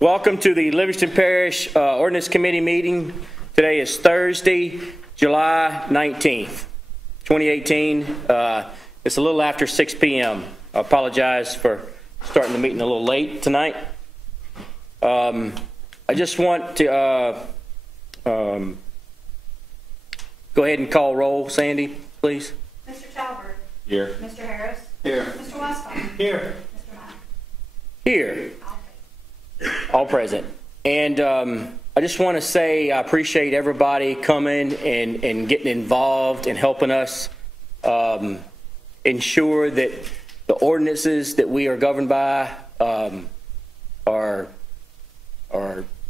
Welcome to the Livingston Parish Ordinance Committee meeting. Today is Thursday, July 19th, 2018. It's a little after 6 p.m. I apologize for starting the meeting a little late tonight. I just want to go ahead and call roll. Sandy, please. Mr. Talbert. Here. Mr. Harris. Here. Mr. Westphal. Here. Mr. Hunt. Here. All present. And I just want to say I appreciate everybody coming and getting involved and helping us ensure that the ordinances that we are governed by are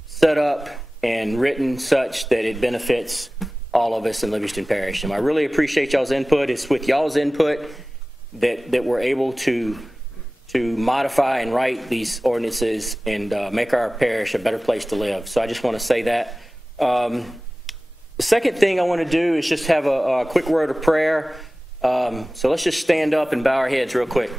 set up and written such that it benefits all of us in Livingston Parish. And I really appreciate y'all's input. It's with y'all's input that we're able to modify and write these ordinances and make our parish a better place to live. So I just want to say that. The second thing I want to do is just have a quick word of prayer. So let's just stand up and bow our heads real quick.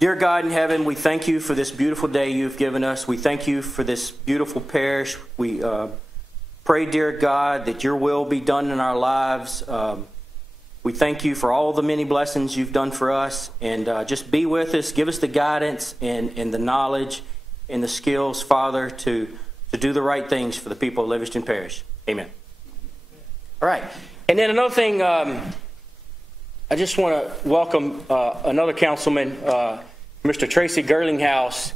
Dear God in heaven, we thank you for this beautiful day you've given us. We thank you for this beautiful parish. We pray, dear God, that your will be done in our lives. We thank you for all the many blessings you've done for us, and just be with us. Give us the guidance and the knowledge and the skills, Father, to do the right things for the people of Livingston Parish. Amen. All right. And then another thing, I just want to welcome another councilman, Mr. Tracy Gerlinghouse,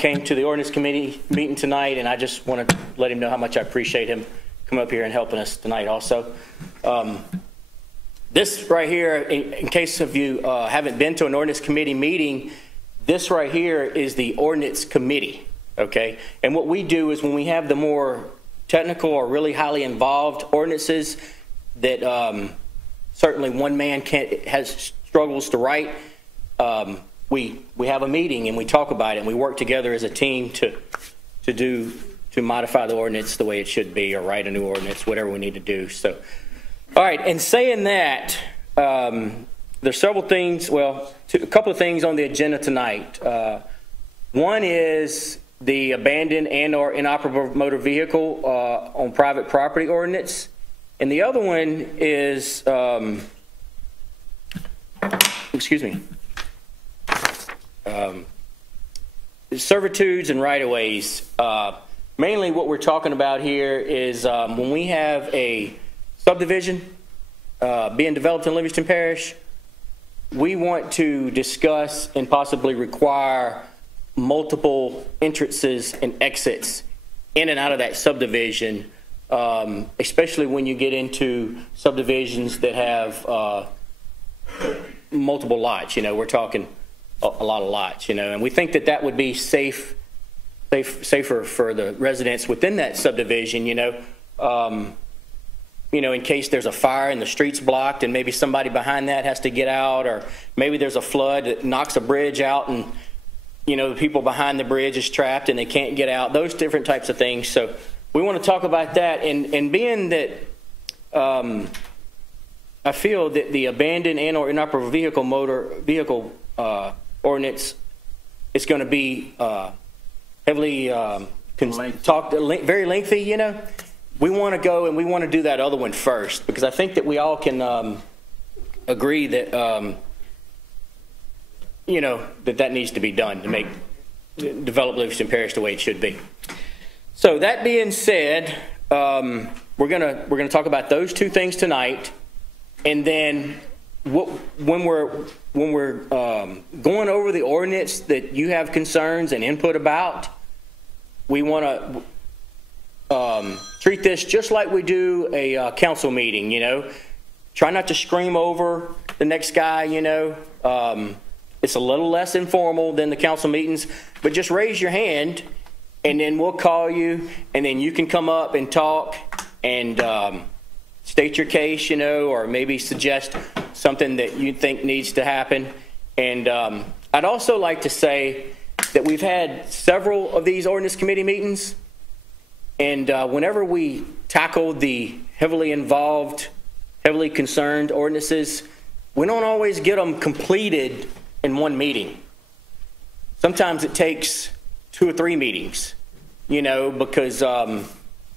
came to the Ordinance Committee meeting tonight, and I just want to let him know how much I appreciate him coming up here and helping us tonight also. This right here, in case of you haven't been to an Ordinance Committee meeting, this right here is the Ordinance Committee, okay? And what we do is when we have the more technical or really highly involved ordinances that certainly one man has struggles to write, we have a meeting and we talk about it and we work together as a team to modify the ordinance the way it should be, or write a new ordinance, whatever we need to do. So. All right, and saying that, there's several things, well, a couple of things on the agenda tonight. One is the abandoned and or inoperable motor vehicle on private property ordinance. And the other one is, servitudes and right-of-ways. Mainly what we're talking about here is when we have a subdivision being developed in Livingston Parish, we want to discuss and possibly require multiple entrances and exits in and out of that subdivision, especially when you get into subdivisions that have multiple lots. You know, we're talking a lot of lots, you know, and we think that that would be safer for the residents within that subdivision, you know, in case there's a fire and the street's blocked and maybe somebody behind that has to get out, or maybe there's a flood that knocks a bridge out and, you know, the people behind the bridge is trapped and they can't get out, those different types of things. So we want to talk about that. And being that I feel that the abandoned and or inoperable vehicle ordinance is going to be heavily very lengthy, you know. We want to go and we want to do that other one first, because I think that we all can agree that, that needs to be done to develop Livingston Parish the way it should be. So that being said, we're gonna talk about those two things tonight, and then when we're going over the ordinance that you have concerns and input about, we want to treat this just like we do a council meeting, you know. Try not to scream over the next guy, you know. It's a little less informal than the council meetings, but just raise your hand and then we'll call you, and then you can come up and talk and state your case, you know, or maybe suggest something that you think needs to happen. And I'd also like to say that we've had several of these ordinance committee meetings, and whenever we tackle the heavily involved, heavily concerned ordinances, we don't always get them completed in one meeting. Sometimes it takes 2 or 3 meetings, because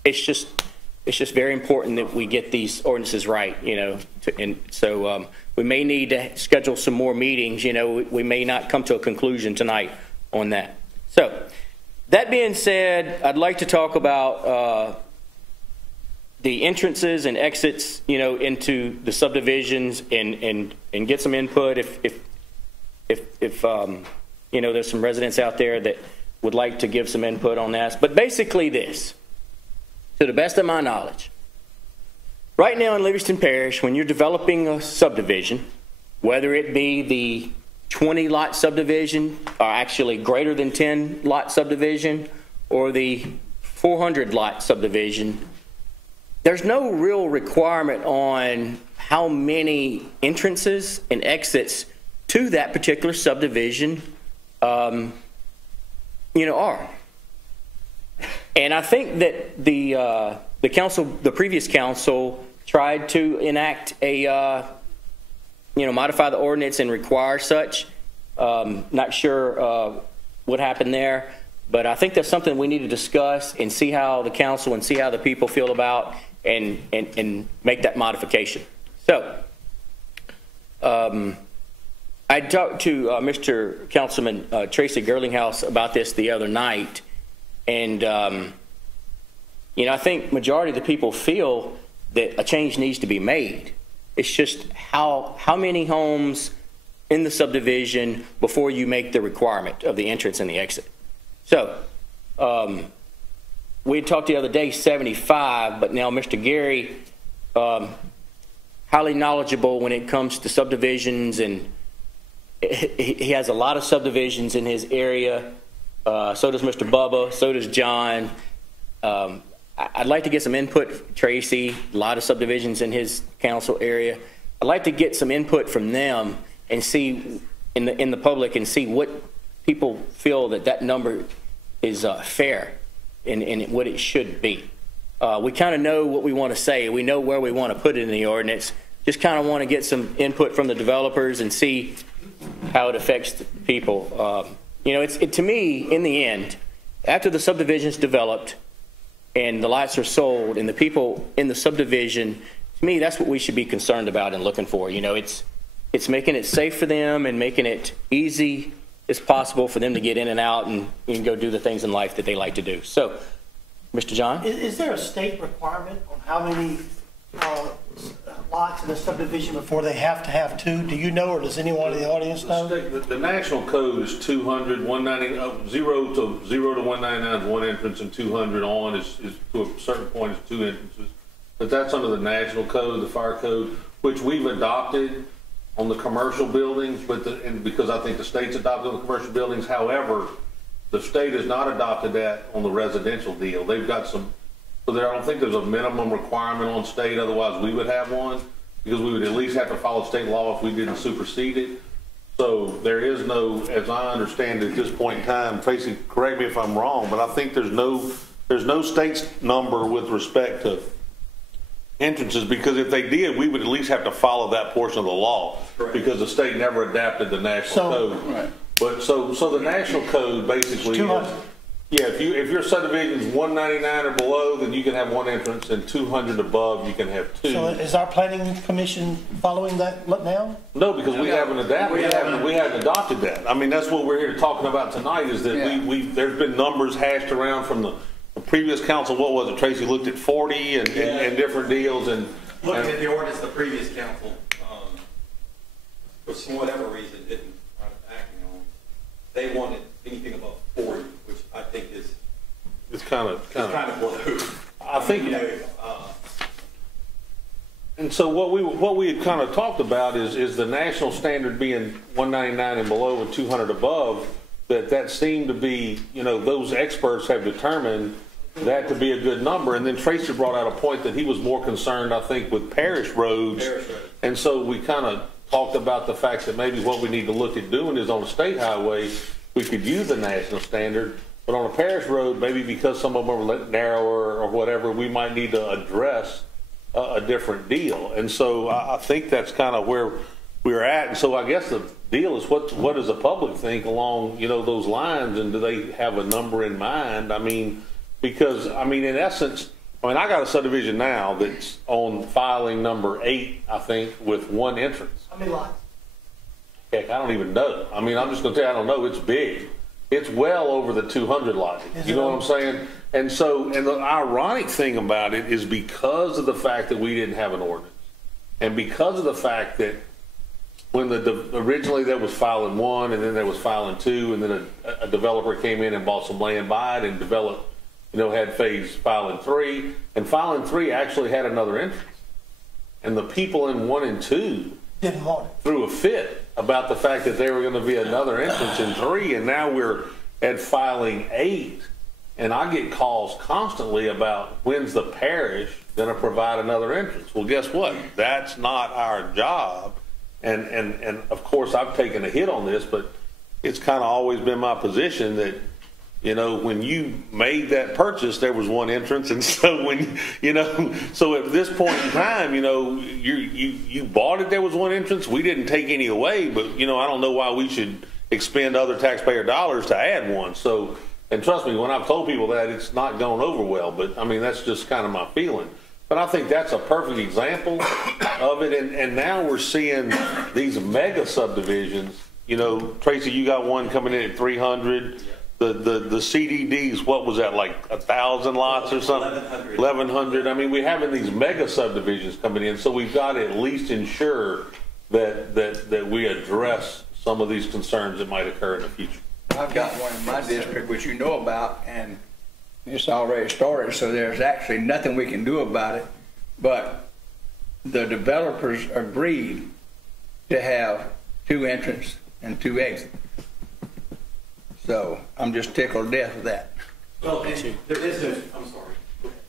it's just very important that we get these ordinances right, and so we may need to schedule some more meetings. We may not come to a conclusion tonight on that. So that being said, I'd like to talk about the entrances and exits, into the subdivisions and get some input if there's some residents out there that would like to give some input on that. But basically this, to the best of my knowledge, right now in Livingston Parish, when you're developing a subdivision, whether it be the 20-lot subdivision, or actually greater than 10-lot subdivision, or the 400-lot subdivision, there's no real requirement on how many entrances and exits to that particular subdivision are. And I think that the previous council tried to enact a, modify the ordinance and require such. Not sure what happened there, but I think that's something we need to discuss and see how the council and see how the people feel about and make that modification. So, I talked to Mr. Councilman Tracy Gerlinghouse about this the other night, and I think majority of the people feel that a change needs to be made. It's just how many homes in the subdivision before you make the requirement of the entrance and the exit. So we had talked the other day 75, but now Mr. Gary, highly knowledgeable when it comes to subdivisions, and he has a lot of subdivisions in his area. So does Mr. Bubba, so does John. I'd like to get some input, Tracy, a lot of subdivisions in his council area. I'd like to get some input from them and see in the public and see what people feel that number is fair and what it should be. We kind of know what we want to say. We know where we want to put it in the ordinance. Just kind of want to get some input from the developers and see how it affects the people. To me, in the end, after the subdivision's developed and the lots are sold and the people in the subdivision, to me, that's what we should be concerned about and looking for. It's making it safe for them and making it easy as possible for them to get in and out and go do the things in life that they like to do. So, Mr. John? Is there a state requirement on how many lots in a subdivision before they have to have 2? Do you know, or does anyone in the audience know? The national code is 200, 190, 0 to 199 is 1 entrance, and 200 on is to a certain point is 2 entrances. But that's under the national code, the fire code, which we've adopted on the commercial buildings, and because I think the state's adopted on the commercial buildings. However, the state has not adopted that on the residential deal. They've got some, so I don't think there's a minimum requirement on state, otherwise we would have one, because we would at least have to follow state law if we didn't supersede it. So there is no, as I understand it at this point in time, Tracy, correct me if I'm wrong, but I think there's no state's number with respect to entrances, because if they did, we would at least have to follow that portion of the law. Correct. Because the state never adapted the national code. Right. But so the national code basically is, yeah, if your subdivision is 199 or below, then you can have 1 entrance, and 200 above you can have 2. So is our planning commission following that now? No, because we haven't adapted. We haven't adopted that. I mean, that's what we're here talking about tonight. Is that there's been numbers hashed around from the previous council. What was it, Tracy? Looked at 40 and different deals, and looking at the ordinance, the previous council, for whatever reason, didn't wind up acting on. They wanted anything above 40, which I think is kind of below. I think. And so what we had kind of talked about is the national standard being 199 and below and 200 above. That seemed to be, those experts have determined that to be a good number. And then Tracy brought out a point that he was more concerned, I think, with parish roads. And so we kind of talked about the fact that maybe what we need to look at doing is on a state highway, we could use the national standard, but on a parish road, maybe because some of them are narrower or whatever, we might need to address a different deal. And so I think that's kind of where we were at. And so I guess the deal is what does the public think along, those lines, and do they have a number in mind? I mean, because, in essence, I got a subdivision now that's on filing number 8, I think, with one entrance. How many lots? Heck, I don't even know. I'm just going to tell you, I don't know. It's big. It's well over the 200 logic. You know what I'm saying? And so, and the ironic thing about it is because of the fact that we didn't have an ordinance, and because of the fact that when originally there was filing 1, and then there was filing 2, and then a developer came in and bought some land by it and developed, had phase filing 3, and filing 3 actually had another entrance. And the people in 1 and 2 Didn't want it. threw a fit about the fact that there were going to be another entrance in 3, and now we're at filing 8. And I get calls constantly about when's the parish going to provide another entrance. Well, guess what? That's not our job. And of course, I've taken a hit on this, but it's kind of always been my position that, when you made that purchase, there was one entrance. And so so at this point in time, you bought it, there was one entrance. We didn't take any away, but, I don't know why we should expend other taxpayer dollars to add one. So, and trust me, when I've told people that, it's not gone over well, but that's just kind of my feeling. But I think that's a perfect example of it. And now we're seeing these mega subdivisions. Tracy, you got one coming in at 300. The CDDs, what was that, like 1,000 lots or something? 1,100. We're having these mega subdivisions coming in, so we've got to at least ensure that we address some of these concerns that might occur in the future. I've got one in my district, which you know about, and it's already started, so there's actually nothing we can do about it. But the developers agreed to have 2 entrances and 2 exits. So I'm just tickled to death with that. Well, there is no, I'm sorry.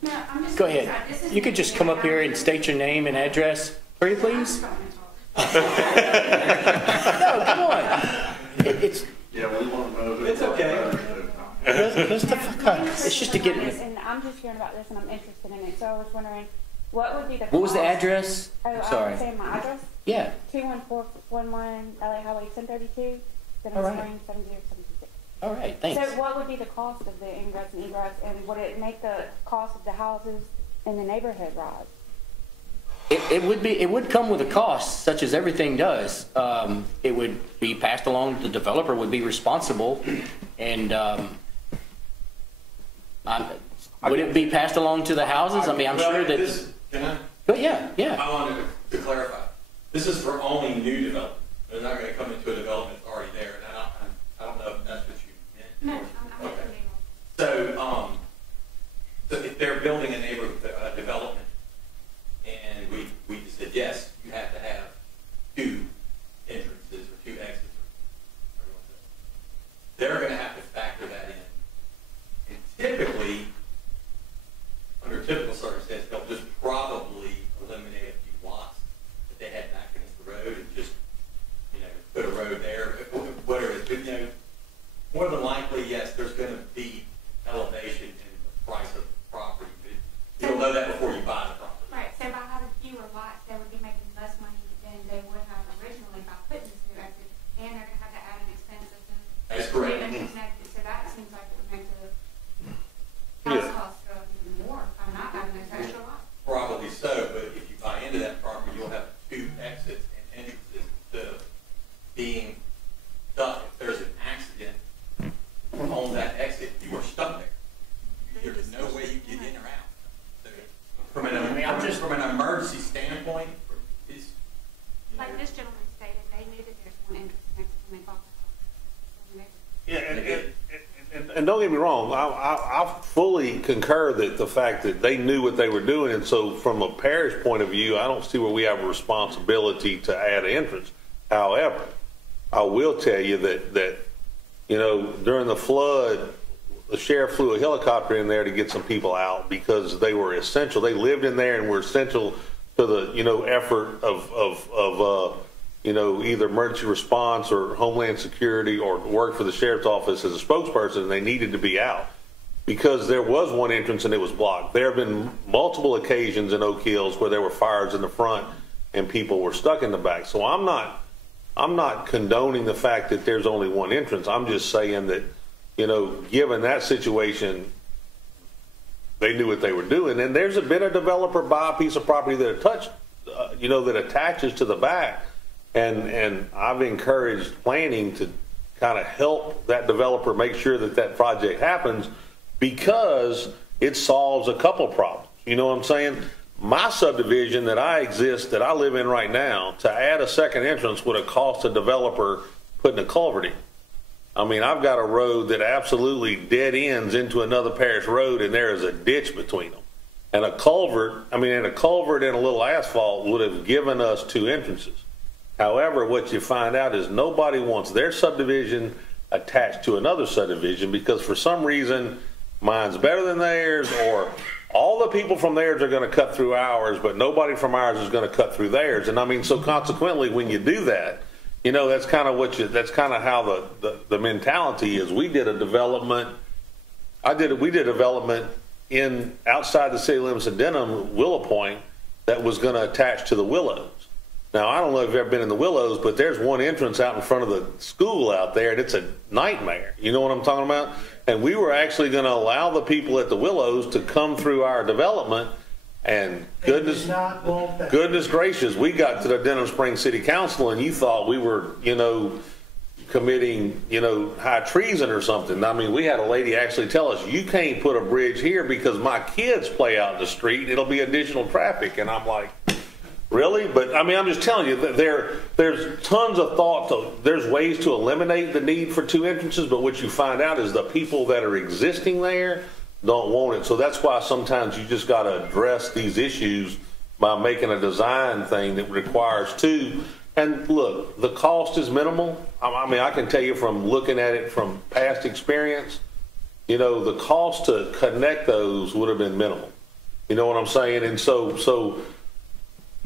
No, I'm just. Go ahead. You could just come up here and state your name and address, pretty please. No, come on. It's. Yeah, we want to know. It's okay. It's just to get. And I'm just hearing about this and I'm interested in it. So I was wondering, what would be the. What was the address? Oh, Sorry. I'm saying my address. Yeah. 21411 LA Highway 1032, All right. Spring 7076. All right. Thanks. So what would be the cost of the ingress and egress, and would it make the cost of the houses in the neighborhood rise? It would come with a cost, such as everything does. It would be passed along. The developer would be responsible, and would it be passed along to the houses? I'm sure that. Can I? But yeah. I wanted to clarify. This is for only new development. They're not going to come into a development that's already there. And I don't know if that's what you meant. No, I'm Okay. So, so if they're building a neighborhood development, and we just said, yes, you have to have 2 entrances or 2 exits, or whatever you want to say. They're going to have to factor that in. And typically, under typical circumstances, they'll just probably eliminate a few lots that they had back against the road and just, put a road there, whatever it is. More than likely, yes, there's going to be elevation in the price of the property, but you'll know that before you buy the property. Right, so by having fewer lots, they would be making less money than they would have originally by putting this new exit, and they're gonna have to add an expense system. That's correct. Interconnected, so that seems like it would make the house cost go up even more if I'm not having those extra lots. Probably so, but if you buy into that property, you'll have 2 exits and entrances instead of being stuck. If there's an accident on that exit, you are stuck there. There's no way you get in or out. So from an emergency standpoint, it's, Like this gentleman stated, they knew that there's one entrance next when they bought the house. Yeah, and don't get me wrong, I fully concur that the fact that they knew what they were doing, and so from a parish point of view, I don't see where we have a responsibility to add an entrance. However, I will tell you that during the flood, the sheriff flew a helicopter in there to get some people out because they were essential. They lived in there and were essential to the effort of either emergency response or Homeland Security or work for the sheriff's office as a spokesperson, and they needed to be out because there was one entrance and it was blocked. There have been multiple occasions in Oak Hills where there were fires in the front and people were stuck in the back. So I'm not I'm not condoning the fact that there's only one entrance. I'm just saying that, you know, given that situation, they knew what they were doing. And there's been a developer buy a piece of property that that attaches to the back. And I've encouraged planning to kind of help that developer make sure that that project happens, because it solves a couple problems. You know what I'm saying? My subdivision that I live in right now, to add a second entrance would have cost a developer putting a culvert in. I mean, I've got a road that absolutely dead ends into another parish road, and there is a ditch between them. And a culvert and a little asphalt would have given us two entrances. However, what you find out is nobody wants their subdivision attached to another subdivision, because for some reason mine's better than theirs, or all the people from theirs are going to cut through ours, but nobody from ours is going to cut through theirs. And I mean, so consequently, when you do that, you know, that's kind of how the mentality is. We did a development. We did a development outside the city limits of Denham, Willow Point, that was going to attach to the Willows. Now, I don't know if you've ever been in the Willows, but there's one entrance out in front of the school out there, and it's a nightmare. You know what I'm talking about? And we were actually going to allow the people at the Willows to come through our development, and goodness gracious, we got to the Denham Springs City Council, and you thought we were, you know, committing, you know, high treason or something. I mean, we had a lady actually tell us, you can't put a bridge here because my kids play out in the street. It'll be additional traffic. And I'm like, really? But I mean, I'm just telling you that there's tons of thought. There's ways to eliminate the need for two entrances, but what you find out is the people that are existing there don't want it. So that's why sometimes you just got to address these issues by making a design thing that requires two. And look, the cost is minimal. I mean, I can tell you from looking at it from past experience, you know, the cost to connect those would have been minimal. You know what I'm saying? And so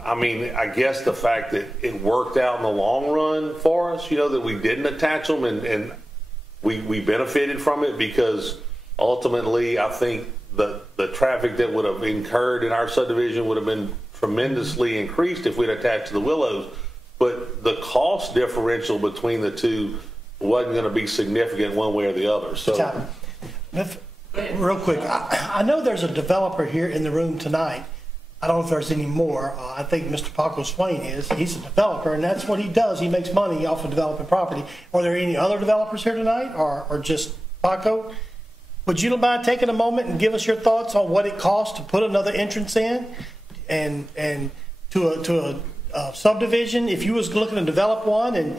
I mean, I guess the fact that it worked out in the long run for us, you know, that we didn't attach them and we benefited from it, because ultimately I think the traffic that would have incurred in our subdivision would have been tremendously increased if we'd attached to the Willows. But the cost differential between the two wasn't going to be significant one way or the other. So, real quick, I know there's a developer here in the room tonight. I don't know if there's any more. I think Mr. Paco Swain is. He's a developer, and that's what he does. He makes money off of developing property. Are there any other developers here tonight, or just Paco? Would you mind taking a moment and give us your thoughts on what it costs to put another entrance in, and to a subdivision, if you was looking to develop one, and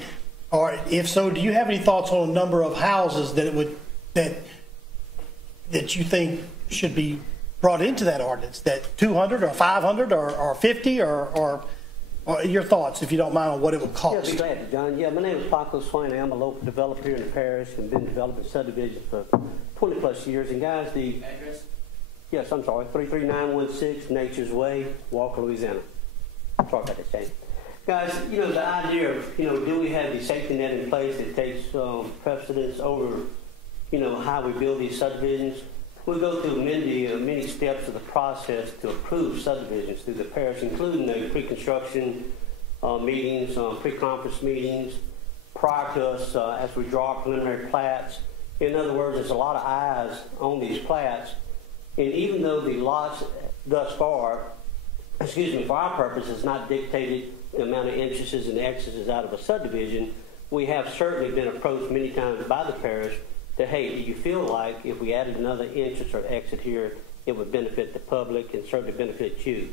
or if so, do you have any thoughts on a number of houses that you think should be brought into that ordinance, that 200 or 500 or 50 or your thoughts, if you don't mind, on what it would cost? Yeah, I'd be glad to, John. Yeah, my name is Paco Swain. I'm a local developer here in the parish and been developing subdivisions for 20 plus years. And guys, the address? Yes, I'm sorry, 33916 Nature's Way, Walker, Louisiana. Sorry about that, Shane. Guys, you know, the idea of, you know, do we have the safety net in place that takes precedence over, you know, how we build these subdivisions? We go through many steps of the process to approve subdivisions through the parish, including the pre-construction meetings, pre-conference meetings, prior to us as we draw preliminary plats. In other words, there's a lot of eyes on these plats. And even though the lots thus far, for our purposes, not dictated the amount of entrances and exits out of a subdivision, we have certainly been approached many times by the parish that, hey, do you feel like if we added another entrance or exit here, it would benefit the public and certainly benefit you?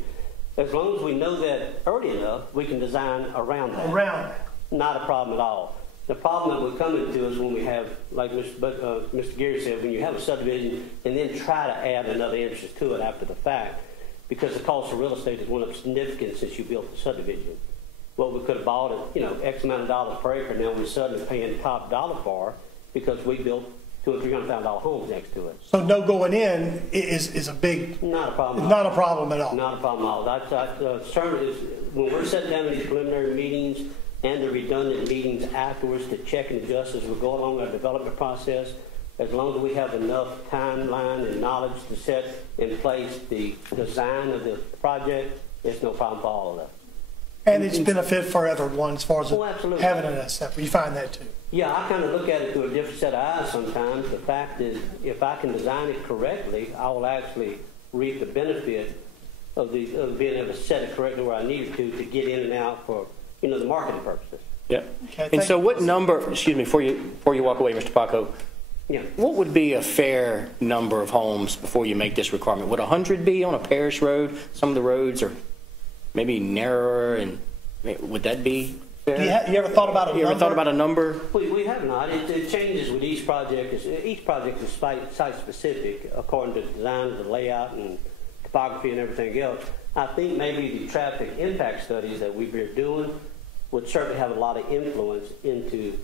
As long as we know that early enough, we can design around that. Not a problem at all. The problem that would come into us when we have, like Mr. Gary said, when you have a subdivision and then try to add another entrance to it after the fact, because the cost of real estate has went up significantly since you built the subdivision. Well, we could have bought it, you know, X amount of dollars per acre. Now we're suddenly paying top dollar for because we built $200,000 or $300,000 homes next to it. So no going in is a big. Not a problem. Not a problem at all. Not a problem at all. That's certainly when we're sitting down in these preliminary meetings and the redundant meetings afterwards to check and adjust as we go along our development process. As long as we have enough timeline and knowledge to set in place the design of the project, it's no problem for all of us. And it's benefit for everyone as far as Oh, absolutely. having it as separate. You find that too. Yeah, I kind of look at it through a different set of eyes sometimes. The fact is, if I can design it correctly, I will actually reap the benefit of being able to set it correctly where I need it to get in and out for, the marketing purposes. Yeah. Okay, And thank so you. what number, excuse me, before you walk away, Mr. Paco, Yeah. what would be a fair number of homes before you make this requirement? Would 100 be on a parish road? Some of the roads are maybe narrower, and would that be fair? You ever thought about a You ever number? thought about a number? We have not. It changes with each project. Each project is site-specific according to the design, the layout, and topography and everything else. I think maybe the traffic impact studies that we've been doing would certainly have a lot of influence into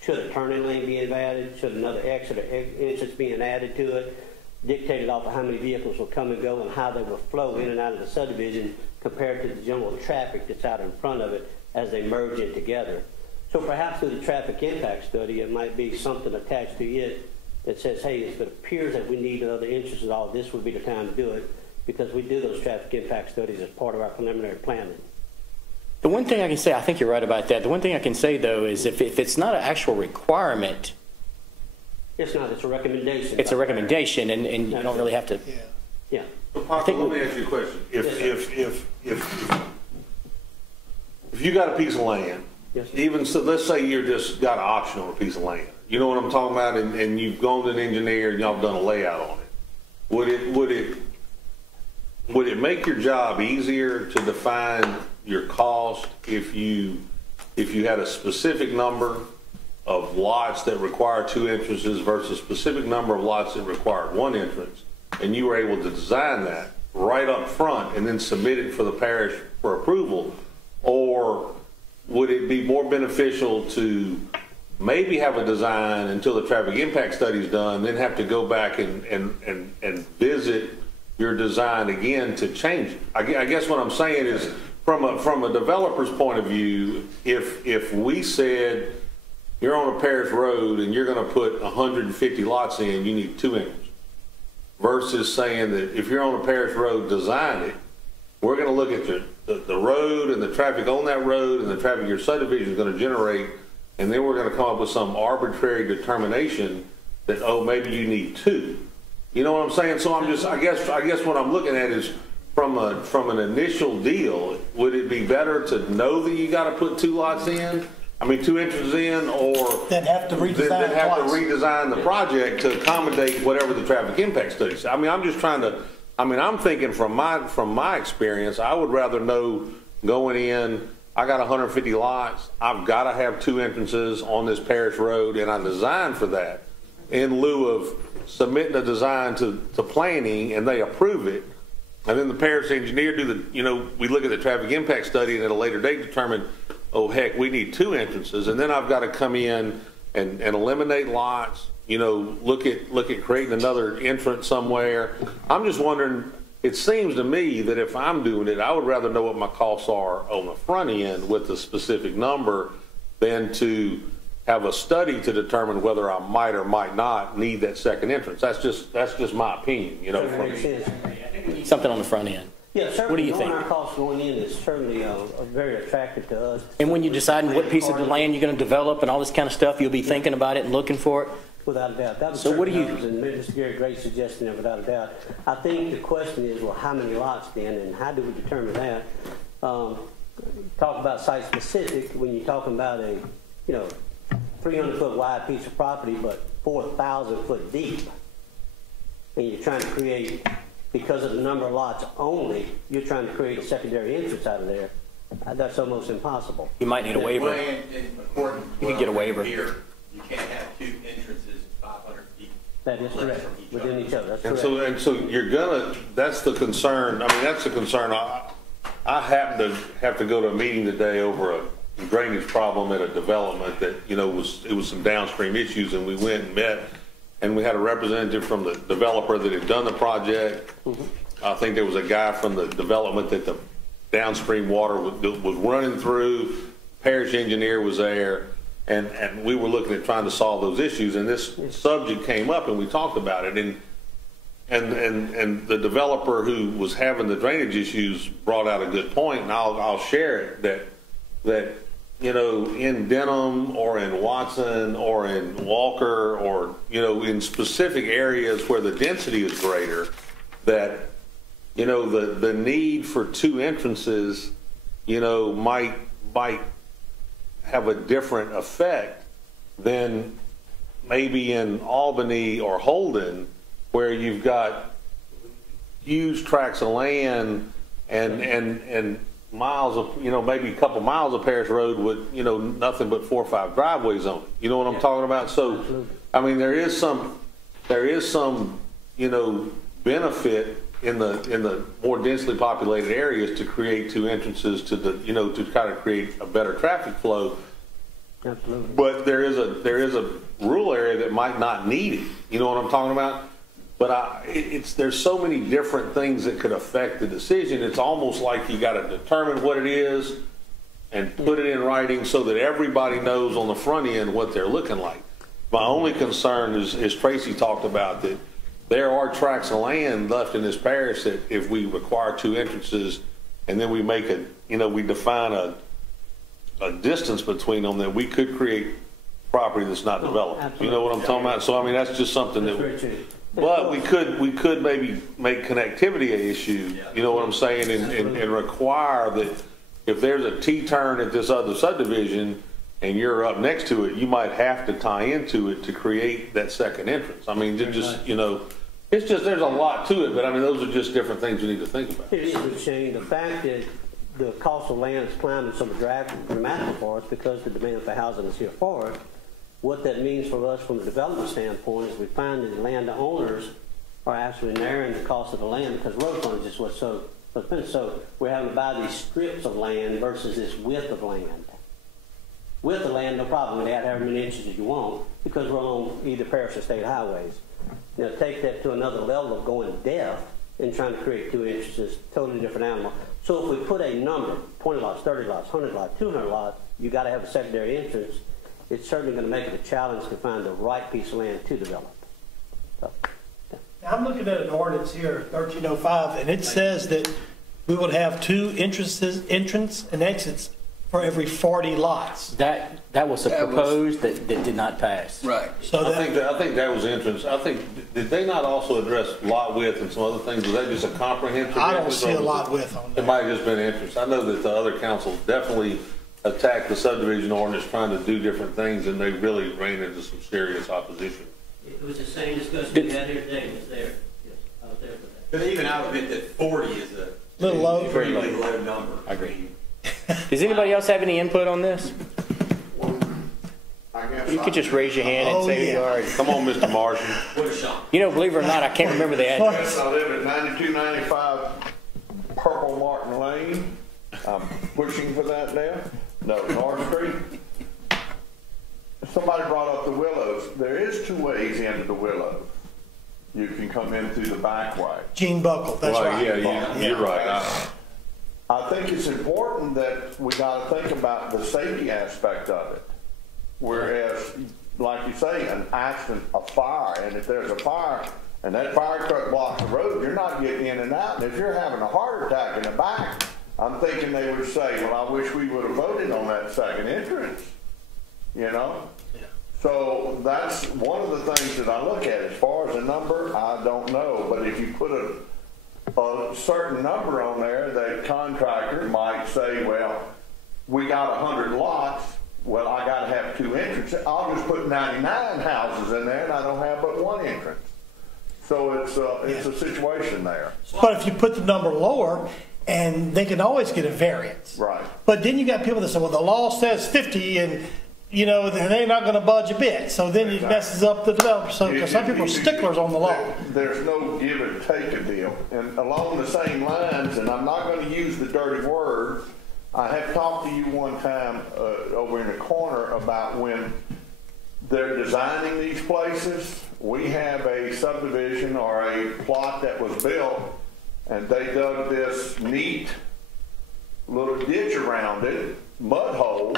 should a turning lane be added, should another exit or entrance being added to it, dictated off of how many vehicles will come and go and how they will flow in and out of the subdivision compared to the general traffic that's out in front of it as they merge in together. So perhaps through the traffic impact study, it might be something attached to it that says, hey, if it appears that we need another entrance at all, this would be the time to do it, because we do those traffic impact studies as part of our preliminary planning. The one thing I can say, I think you're right about that. The one thing I can say, though, is if it's not an actual requirement, It's not, it's a recommendation. it's a recommendation, and you don't really have to. Yeah. Yeah. So, Paco, let me ask you a question. If you got a piece of land, Yes. even so, let's say you're just got an option on a piece of land. You know what I'm talking about, and you've gone to an engineer and y'all done a layout on it. Would it make your job easier to define your cost if you had a specific number of lots that require 2 entrances versus a specific number of lots that required 1 entrance, and you were able to design that right up front and then submit it for the parish for approval? Or would it be more beneficial to maybe have a design until the traffic impact study is done, then have to go back and visit your design again to change it? I guess what I'm saying is, from a developer's point of view, if we said you're on a parish road and you're going to put 150 lots in, you need 2 entrances, versus saying that if you're on a parish road, design it. We're going to look at the road and the traffic on that road and the traffic your subdivision is going to generate, and then we're going to come up with some arbitrary determination that, oh, maybe you need 2. You know what I'm saying? So I guess what I'm looking at is from an initial deal, would it be better to know that you got to put 2 lots in? I mean, 2 entrances in, or Then have to redesign then have to twice. redesign the project to accommodate whatever the traffic impact studies. I mean, I'm just trying to. I mean, I'm thinking from my experience, I would rather know going in, I got 150 lots, I've got to have 2 entrances on this parish road, and I designed for that, in lieu of submitting a design to planning and they approve it, and then the parish engineer we look at the traffic impact study and at a later date determine, oh heck, we need 2 entrances, and then I've got to come in and eliminate lots, look at creating another entrance somewhere. I'm just wondering, it seems to me that if I'm doing it, I would rather know what my costs are on the front end with a specific number than to have a study to determine whether I might or might not need that second entrance. That's just my opinion, That from makes sense. Something on the front end. Yeah, certainly. What do you knowing think? our costs going in is certainly very attractive to us. And when you're deciding what piece of the land you're going to develop and all this kind of stuff, you'll be thinking about it and looking for it. Without a doubt. That was So what do you- and Mr. Gary, great suggestion there, without a doubt. I think the question is, well, how many lots then, and how do we determine that? Talk about site specific when you're talking about a 300-foot wide piece of property, but 4,000 foot deep, and you're trying to create, because of the number of lots only, you're trying to create a secondary entrance out of there. That's almost impossible. You might need a waiver. You could get a waiver. Here, you can't have 2 entrances 500 feet. That is correct, from each within other. each other. That's And correct. so you're gonna, that's the concern. I mean, that's the concern. I happen to have to go to a meeting today over a drainage problem at a development that, it was some downstream issues, and we went and met, and we had a representative from the developer that had done the project. I think there was a guy from the development that the downstream water was running through. Parish engineer was there. And we were looking at trying to solve those issues, and this subject came up, and we talked about it. and the developer who was having the drainage issues brought out a good point, and I'll share it, that you know, in Denham or in Watson or in Walker or, you know, in specific areas where the density is greater, that, you know, the need for two entrances, you know, might have a different effect than maybe in Albany or Holden, where you've got huge tracts of land and miles of, you know, maybe a couple miles of parish road with, you know, nothing but 4 or 5 driveways on it. You know what I'm talking about? So, I mean, there is some, you know, benefit in the more densely populated areas to create two entrances to the, you know, to kind of create a better traffic flow. Absolutely. But there is a rural area that might not need it. You know what I'm talking about? But there's so many different things that could affect the decision. It's almost like you got to determine what it is and put it in writing so that everybody knows on the front end what they're looking like. My only concern is, as Tracy talked about, that there are tracts of land left in this parish that if we require two entrances and then we make we define a distance between them, that we could create property that's not developed. Absolutely. You know what I'm talking about? So I mean, that's just something that. But we could maybe make connectivity an issue, you know what I'm saying, and require that if there's a T-turn at this other subdivision and you're up next to it, you might have to tie into it to create that second entrance. I mean, just, you know, it's just, there's a lot to it, but I mean, those are just different things we need to think about. It is, Shane. The fact that the cost of land is climbing so dramatically for us because the demand for housing is here for it. What that means for us from a development standpoint is we find that the landowners are actually narrowing the cost of the land because road frontage is what's so expensive. So we're having to buy these strips of land versus this width of land. Width of land, no problem. We add however many inches as you want because we're on either parish or state highways. Now take that to another level of going depth and trying to create 2 inches, totally different animal. So if we put a number, 20 lots, 30 lots, 100 lots, 200 lots, you got to have a secondary entrance. It's certainly going to make it a challenge to find the right piece of land to develop. So, yeah. Now, I'm looking at an ordinance here, 1305, and it says that we would have 2 entrance and exits for every 40 lots. That was proposed that did not pass. Right. So I think that was entrance. I think, did they not also address lot width and some other things? Was that just a comprehensive? I don't see a lot width on that. It might have just been entrance. I know that the other councils definitely attacked the subdivision ordinance trying to do different things, and they really ran into some serious opposition. It was the same discussion we had here today. It was there. Yes, I was there for that. But even I would admit that 40 is a Little low. extremely low number. I agree. Does anybody else have any input on this? You could just raise your hand and say who you are. Come on, Mr. Marshall. What a shock. You know, believe it or not, I can't remember the address. I live at 9295 Purple Martin Lane. I'm pushing for that now. No, North Street. Somebody brought up the Willows. There is 2 ways into the Willows. You can come in through the back way. Gene Buckle, that's right. Yeah, you're right. I think it's important that we got to think about the safety aspect of it. Whereas, like you say, an accident, a fire, and if there's a fire and that fire truck blocks the road, you're not getting in and out. And if you're having a heart attack in the back, I'm thinking they would say, well, I wish we would have voted on that second entrance, you know? Yeah. So that's one of the things that I look at. As far as a number, I don't know. But if you put a certain number on there, the contractor might say, well, we got 100 lots. Well, I got to have 2 entrances. I'll just put 99 houses in there, and I don't have but 1 entrance. So it's a situation there. But if you put the number lower, and they can always get a variance. Right. But then you got people that say, well, the law says 50, and, you know, they're not going to budge a bit. So then it messes up the developer. So, because some people are sticklers on the law. There's no give and take a deal. And along the same lines, and I'm not going to use the dirty word, I have talked to you one time over in the corner about when they're designing these places. We have a subdivision or a plot that was built, and they dug this neat little ditch around it, mud hole,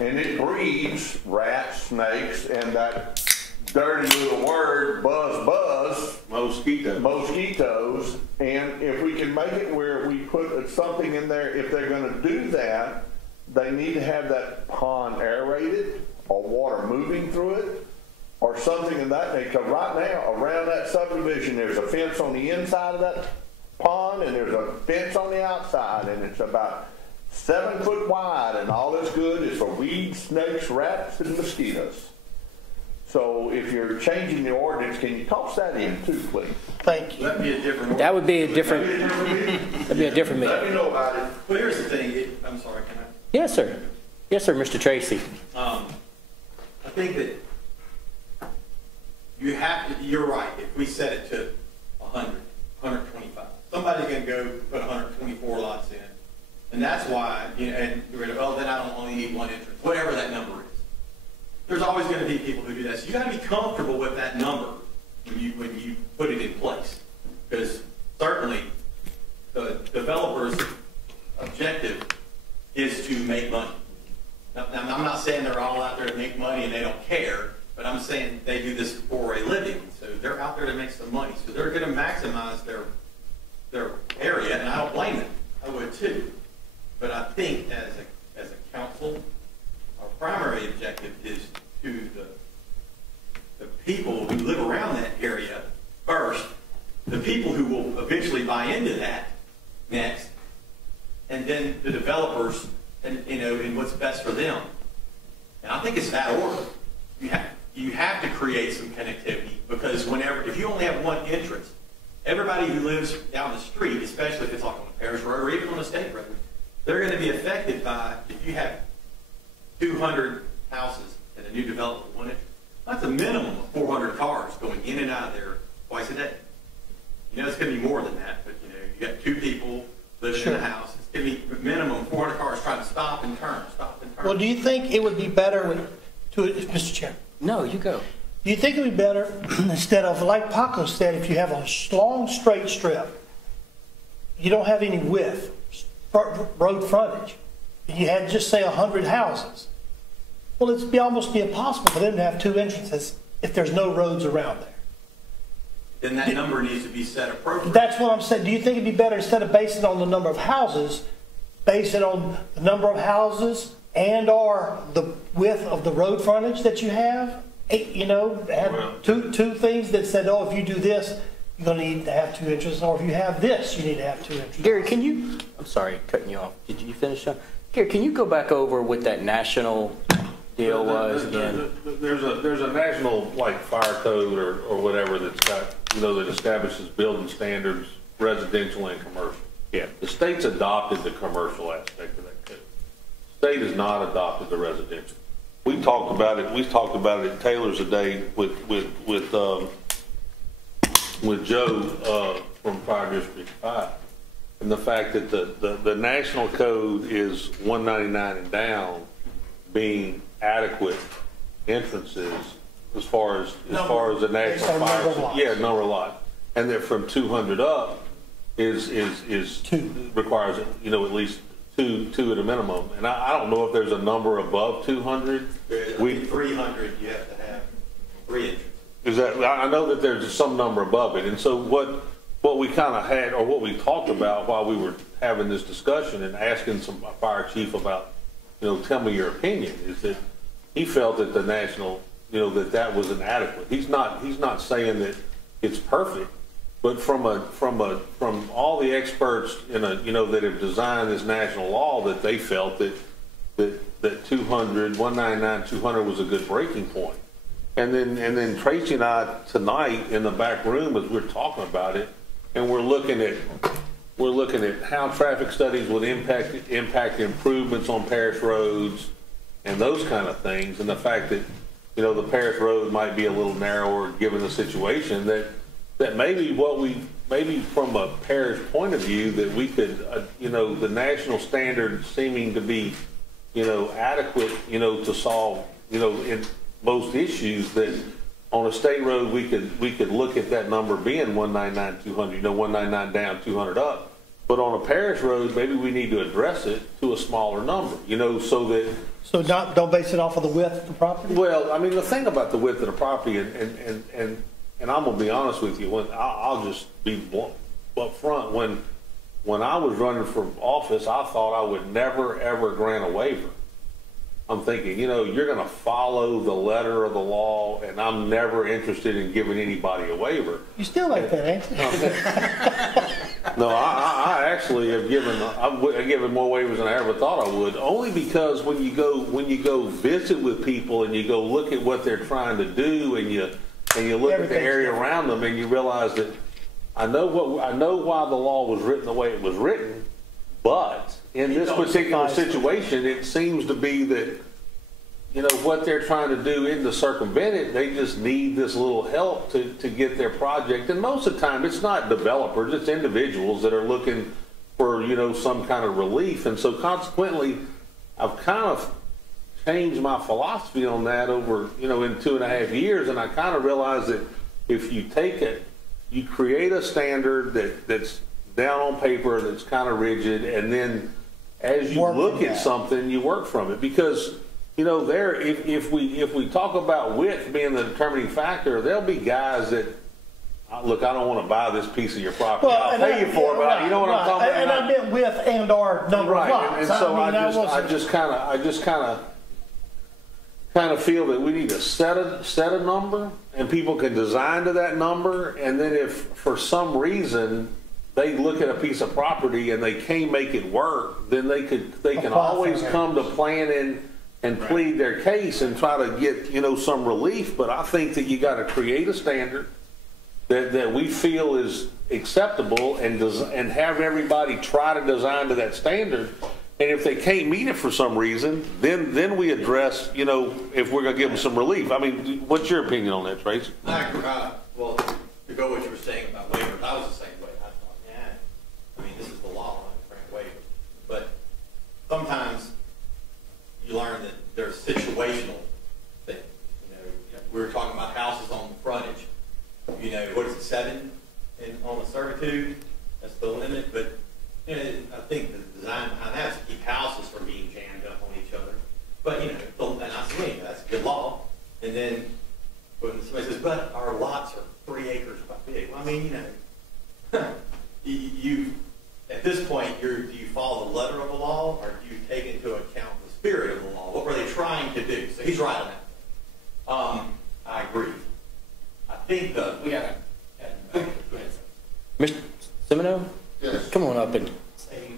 and it breeds rats, snakes, and that dirty little word, buzz, mosquitoes. And if we can make it where we put something in there, if they're gonna do that, they need to have that pond aerated or water moving through it or something in that nature. Because right now, around that subdivision, there's a fence on the inside of that pond and there's a fence on the outside, and it's about 7 foot wide, and all it's good is for weeds, snakes, rats, and mosquitoes. So if you're changing the ordinance, can you toss that in too, please? Thank you. That'd be a different. That would be a different, that'd be a different Let meeting. me know about it. Well, here's the thing, I'm sorry, can I? Yes, sir. Yes, sir, Mr. Tracy. I think that you're right, if we set it to 100, 125, somebody's gonna go put 124 lots in. And that's why, and you're gonna, well, then I don't only need one entrance, whatever that number is. There's always gonna be people who do that. So you gotta be comfortable with that number when you put it in place. Because certainly the developer's objective is to make money. Now, I'm not saying they're all out there to make money and they don't care, but I'm saying they do this for a living. So they're out there to make some money. So they're gonna maximize their area, and I don't blame them. I would too. But I think as a council, our primary objective is to the people who live around that area first, the people who will eventually buy into that next, and then the developers, and what's best for them. And I think it's that order. You have to create some connectivity, because if you only have one entrance, everybody who lives down the street, especially if it's like on a parish road or even on a state road, they're going to be affected by, if you have 200 houses in a new development, one entrance, that's a minimum of 400 cars going in and out of there twice a day. It's going to be more than that, but you got 2 people living in a house. It's going to be minimum 400 cars trying to stop and turn. Well, do you think it would be better Mr. Chairman? No, you go. Do you think it would be better instead of, like Paco said, if you have a long straight strip, you don't have any width, road frontage, and you had just say 100 houses? Well, it'd be almost impossible for them to have 2 entrances if there's no roads around there. Then that number needs to be set appropriately. That's what I'm saying. Do you think it'd be better, instead of basing it on the number of houses, base it on the number of houses and or the width of the road frontage that you have? Have two things that said, oh, if you do this, you're going to need to have 2 entrances, or if you have this, you need to have 2 entrances. Gary, I'm sorry, cutting you off. Did you finish up? Gary, can you go back over what that national deal was again? There's a national fire code or whatever that's got, that establishes building standards, residential and commercial. Yeah. The state's adopted the commercial aspect of that code. The state has not adopted the residential. We talked about it at Taylor's today with Joe from Fire District 5, and the fact that the national code is 199 and down being adequate entrances as far as the national fire, number of lots, and then from 200 up is requires at least two at a minimum, and I don't know if there's a number above 200. 300, you have to have 3 entrances. Is that, I know that there's some number above it, and so what we kind of had, or what we talked about while we were having this discussion and asking some fire chief about, tell me your opinion, is that he felt that the national, that was inadequate. He's not saying that it's perfect, but from all the experts that have designed this national law, that they felt that 199, 200 was a good breaking point. And then Tracy and I tonight in the back room, as we're talking about it, and we're looking at how traffic studies would impact improvements on parish roads and those kind of things, and the fact that the parish road might be a little narrower given the situation, that maybe from a parish point of view, that we could the national standard seeming to be adequate to solve in most issues, that on a state road we could look at that number being 199, 200, 199 down, 200 up, But on a parish road, maybe we need to address it to a smaller number, you know, so that. So don't base it off of the width of the property? Well, I mean, the thing about the width of the property, and I'm gonna be honest with you, I'll just be up front, when I was running for office, I thought I would never, ever grant a waiver. I'm thinking, you know, you're gonna follow the letter of the law, and I'm never interested in giving anybody a waiver. You still like that, ain't you? No, I actually have given more waivers than I ever thought I would, only because when you go visit with people and you go look at what they're trying to do, and you look at the area around them, and you realize that I know why the law was written the way it was written, but in this particular situation, it seems to be that, you know, what they're trying to do isn't to circumvent it. They just need this little help to get their project. And most of the time, it's not developers, it's individuals that are looking for, you know, some kind of relief. And so consequently, I've kind of changed my philosophy on that over, you know, in 2.5 years. And I kind of realized that if you take it, you create a standard that's down on paper, that's kind of rigid, and then as you look at something, you work from it. Because, you know, if we talk about width being the determining factor, there'll be guys that, look, I don't want to buy this piece of your property. Well, I'll pay you for it, but you know what I'm talking about? And I meant width and/or number of lots. And so I just kind of feel that we need to set a number, and people can design to that number. And then if for some reason they look at a piece of property and they can't make it work, then they can always come to planning and plead their case and try to get, you know, some relief. But I think that you got to create a standard that we feel is acceptable, and have everybody try to design to that standard. And if they can't meet it for some reason, then we address, you know, if we're going to give them some relief. I mean, what's your opinion on that, Tracy? I agree. Well, to go what you were saying about waivers, I was the same way. I thought, I mean, this is the law, I'm going to grant waivers. But sometimes you learn that there's situational things. You know, we were talking about houses on the frontage. You know, what is it, 7 on the servitude? That's the limit. But you know, I think the design behind that is to keep houses from being jammed up on each other. But, you know, and I say, that's good law. And then when somebody says, but our lots are 3 acres by big. Well, I mean, you know, you at this point, do you follow the letter of the law, or do you take into account the spirit of the law? What were they trying to do? So he's right on that. I agree. I think we got to, go ahead, Mr. Semino? Yes. Come on up and say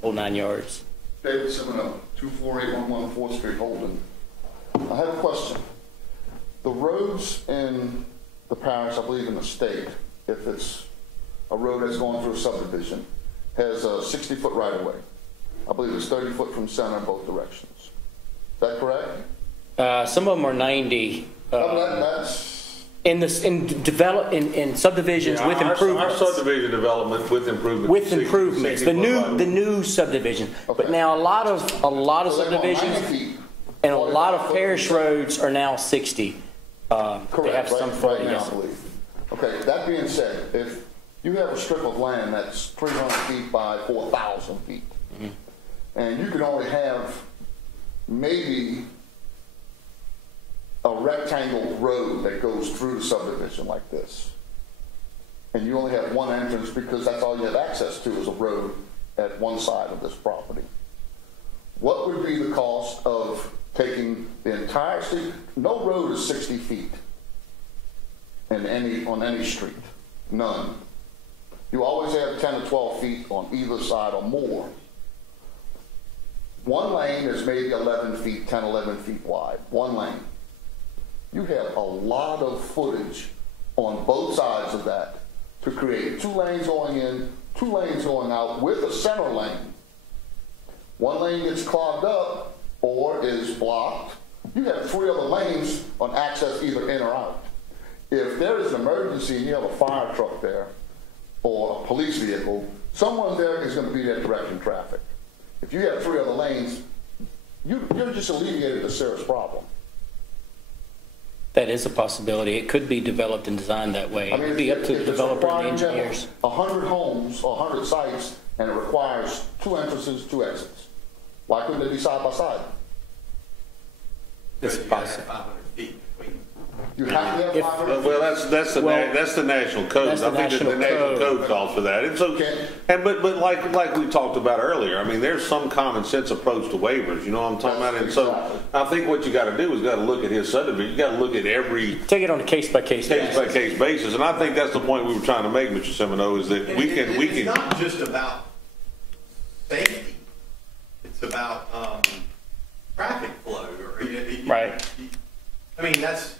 whole 9 yards. David Semino, 24811 4th Street, Holden. I have a question. The roads in the parish, I believe in the state, if it's a road that's going through a subdivision, has a 60-foot right-of-way. I believe it's 30 foot from center in both directions. Is that correct? Some of them are 90. That's In subdivisions with improvements. Our subdivision development with improvements. With improvements, the new subdivision. Okay. But now a lot of so subdivisions and a lot of parish roads are now 60. Correct, they have some right now, I believe. Okay, that being said, if you have a strip of land that's 300 feet by 4,000 feet, and you can only have maybe a rectangle road that goes through the subdivision like this, and you only have one entrance because that's all you have access to is a road at one side of this property, what would be the cost of taking the entire street? No road is 60 feet on any street, none. You always have 10 to 12 feet on either side or more. One lane is maybe 11 feet, 10, 11 feet wide, one lane. You have a lot of footage on both sides of that to create 2 lanes going in, 2 lanes going out with a center lane. One lane gets clogged up or is blocked. You have 3 other lanes on access either in or out. If there is an emergency and you have a fire truck there or a police vehicle, someone there is going to be there directing traffic. If you have 3 other lanes, you're just alleviated a serious problem. That is a possibility. It could be developed and designed that way. I It mean, would be up to the if it's developer and the required, you have engineers. 100 homes or 100 sites, and it requires 2 entrances, 2 exits. Why couldn't they be side by side? It's Because you gotta have possible. 500 feet between. You have to have If- 500 feet. Well, that's the national code. That's the I think that the national national code. code calls for that. And so, Okay. but like we talked about earlier, I mean, there's some common sense approach to waivers, you know what I'm talking about? And so Exactly. I think what you gotta do is gotta look at his subdivision, you gotta look at every Take it on a case-by-case case by basis. case basis. And I think that's the point we were trying to make, Mr. Semino, is that we can. It's not just about safety. It's about traffic flow. Right. I mean, let's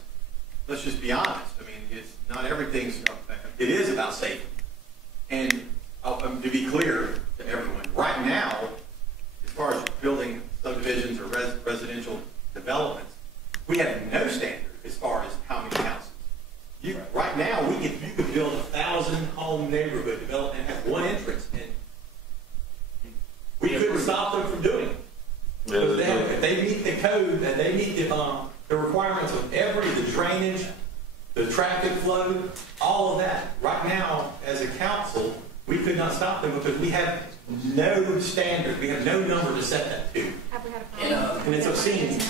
just be honest. I mean, it's not everything's, it is about safety. And to be clear to everyone, right now, as far as building subdivisions or residential developments, we have no standard as far as how many houses. Right now, you could build a 1,000-home neighborhood development and have 1 entrance, and we couldn't stop them from doing it. Because if they meet the code and they meet the requirements of the drainage, the traffic flow, all of that. Right now, as a council, we could not stop them because we have no standard, we have no number to set that to. Have we had a problem? And it's obscene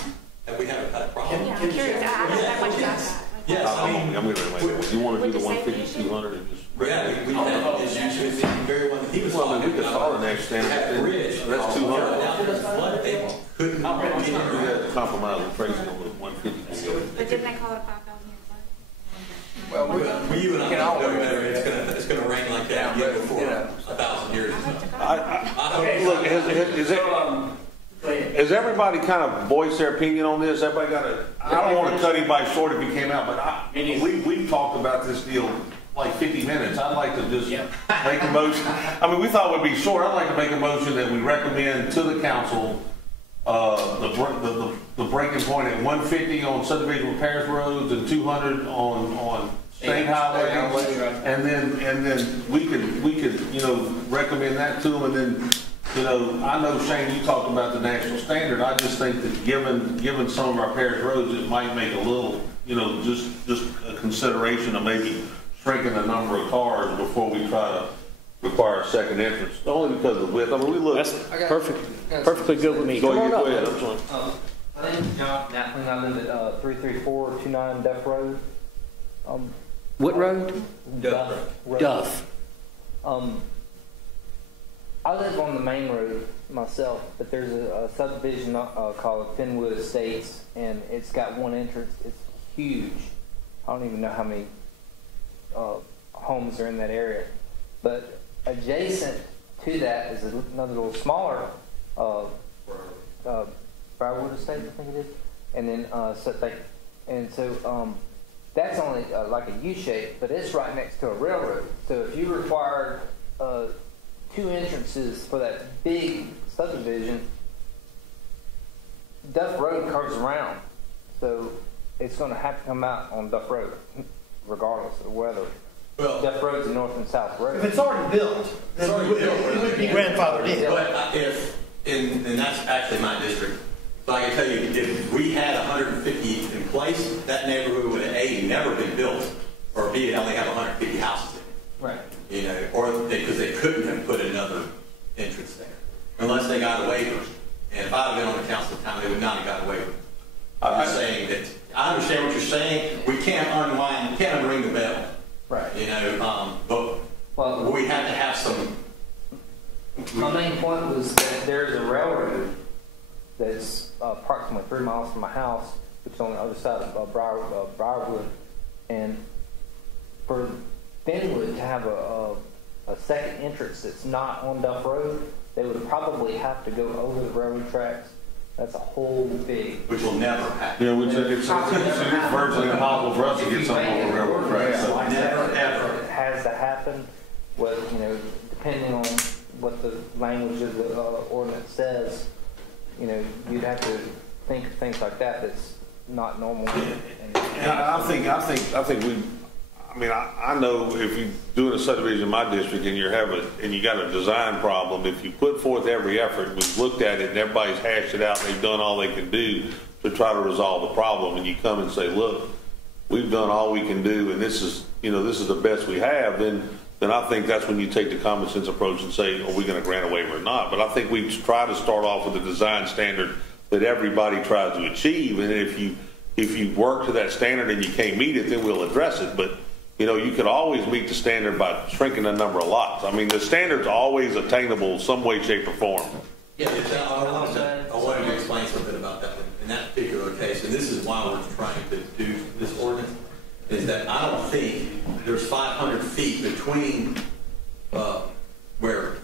that we haven't had a problem. Yeah, I'm curious. I haven't had that much about that. Yes, I mean, I'm gonna wait. You want to do the With the 150, safety 200 and just. yeah, we had issues with the very one that he was Well, I mean, talking we could about. follow the next standard. Had a bridge. That's 200. Down there, flood, they couldn't. We had to compromise with Tracy on the 150. But didn't they call it a 5,000 year flood? Well, Well, you and I can know always- better. It's gonna rain like that again before You know. 1,000 years. Look, has everybody kind of voiced their opinion on this? Everybody got a, I don't want to cut anybody short if he came out, but we've talked about this deal like 50 minutes. I'd like to just make a motion. I mean, we thought it would be short. I'd like to make a motion that we recommend to the council the breaking point at 150 on subdivision repairs roads and 200 on state highways. And then we could, you know, recommend that to them. And then, you know, I know, Shane, you talked about the national standard. I just think that given some of our parish roads, it might make a little, you know, just a consideration of maybe shrinking the number of cars before we try to require a second entrance, only because of the width. I mean, we look. That's perfectly good with me. Go Come on up. ahead, I'm sorry. My name's John Napling. I live at 33429 Duff Road. What road? Duff. Duff. I live on the main road myself, but there's a subdivision called Fenwood Estates, and it's got 1 entrance. It's huge. I don't even know how many homes are in that area. But adjacent to that is another little smaller Briarwood Estate, I think it is. And then so that's only like a U shape, but it's right next to a railroad. So if you required 2 entrances for that big subdivision, Duff Road curves around. So it's going to have to come out on Duff Road, regardless of whether. Well, Duff Road's a north and south road. If it's already built, then it would be grandfathered in. but and that's actually my district. So I can tell you, if we had 150 in place, that neighborhood would have A, never been built, or B, it only have 150 houses in it. Right. You know, or because they couldn't have put another entrance there, unless they got a waiver. And if I'd have been on the council at the time, they would not have got a waiver. I'm saying that, I understand what you're saying, we can't unring the bell. Right. You know, but Well, we have to have some. my main point was that there's a railroad that's approximately 3 miles from my house, which is on the other side of Briarwood, and for Fenwood to have a second entrance that's not on Duff Road, they would probably have to go over the railroad tracks. That's a whole big. Which will never happen. Yeah, it's virtually impossible for us to get something on the railroad track. So. Never, ever. It has to happen. Well, you know, depending on what the language of the ordinance says, you know, you'd have to think of things like that. That's not normal. And I think we. I mean, I know if you're doing a subdivision in my district and you got a design problem, if you put forth every effort, we've looked at it and everybody's hashed it out, and they've done all they can do to try to resolve the problem, and you come and say, look, we've done all we can do, and this is the best we have, then I think that's when you take the common sense approach and say, are we going to grant a waiver or not? But I think we try to start off with a design standard that everybody tries to achieve, and if you work to that standard and you can't meet it, then we'll address it. But you could always meet the standard by shrinking the number of lots. I mean, the standard's always attainable some way, shape, or form. Yeah, I wanted to explain something about that in that particular case, and this is why we're trying to do this ordinance, is that I don't think there's 500 feet between where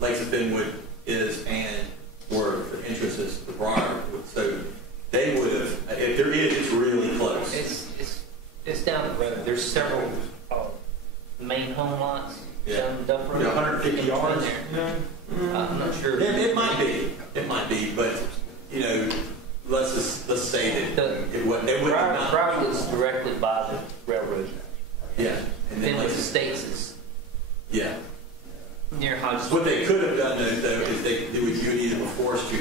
Lakes of Fenwood is and where the entrance is to the Briarwood. So they would have, if there is, it's really close. It's down the road. There's several main home lots down the dump road. 150 yards there. I'm not sure. It might be, but let's say that they wouldn't. Briarwood is directly by the railroad. Yeah, and then Fenwood Estates is near Hodges. What they could have done though is they would either be forced to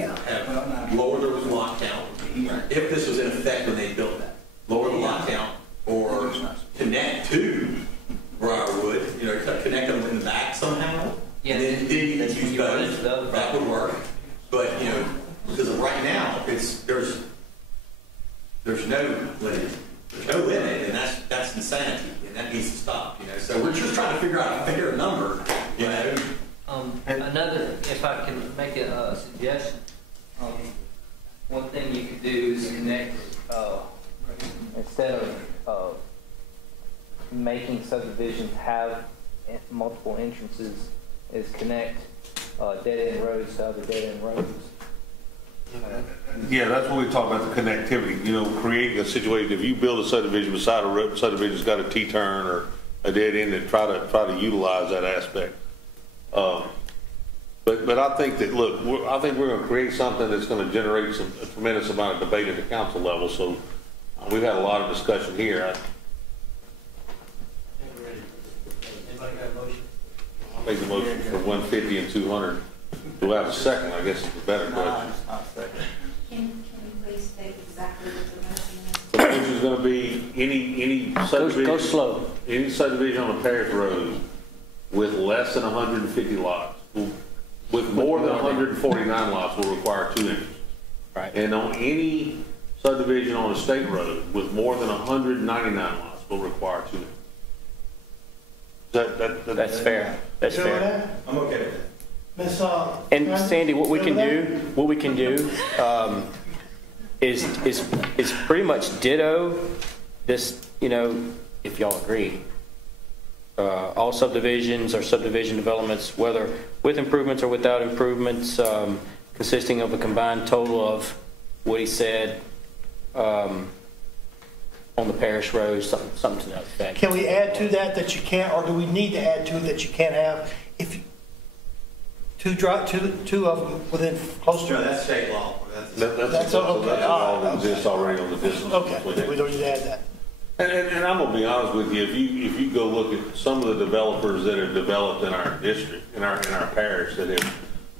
have lower the lot count if this was in effect when they built that, lower the lot count, or connect to Briarwood, connect them in the back somehow. Yeah, and then you could use both. That would work. But because right now there's no limit. There's no limit, and that's insanity, and that needs to stop. So we're just trying to figure out a bigger number. Another, if I can make a suggestion, one thing you could do is connect instead of making subdivisions have multiple entrances, is connect dead-end roads to other dead-end roads. Yeah, that's when we talk about the connectivity, creating a situation. If you build a subdivision beside a road, subdivision's got a T-turn or a dead end, and try to utilize that aspect. But I think that, look, I think we're going to create something that's going to generate a tremendous amount of debate at the council level. So we've had a lot of discussion here. Anybody got a motion? I'll make the motion for 150 and 200. Do I have a second? I guess it's a better question. Can you please state exactly what the motion is? The motion is going to be any subdivision. Go slow. Any subdivision on a parish road with less than 150 lots, with more than 149 lots, will require 2 entrances. Right. And on any subdivision on a state road with more than 199 lots, will require 2 entrances. That's fair. That's You know fair. that? I'm okay with that. Miss, And Sandy, what we can do is pretty much ditto this, if y'all agree. All subdivisions or subdivision developments, whether with improvements or without improvements, consisting of a combined total of what he said on the parish roads, something to that effect. Can we add to that you can't, or do we need to add to it that you can't have if you, two of them within close to? No, that's state law. That's okay. That's all that exists already on the distance. Okay, we don't need to add that. And I'm gonna be honest with you, if you go look at some of the developers that have developed in our district, in our parish, that have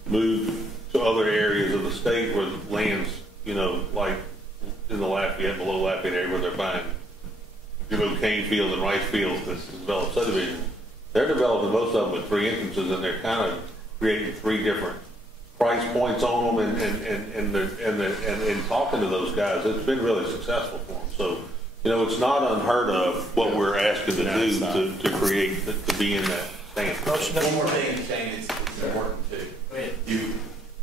moved to other areas of the state where the land's, like in the Lafayette, below Lafayette area, where they're buying cane fields and rice fields that's developed subdivisions, they're developing most of them with 3 entrances, and they're kind of creating 3 different price points on them, and talking to those guys, it's been really successful for them. So, it's not unheard of what we're asking to do to create, to be in that standard. One more thing, Shane, it's important too.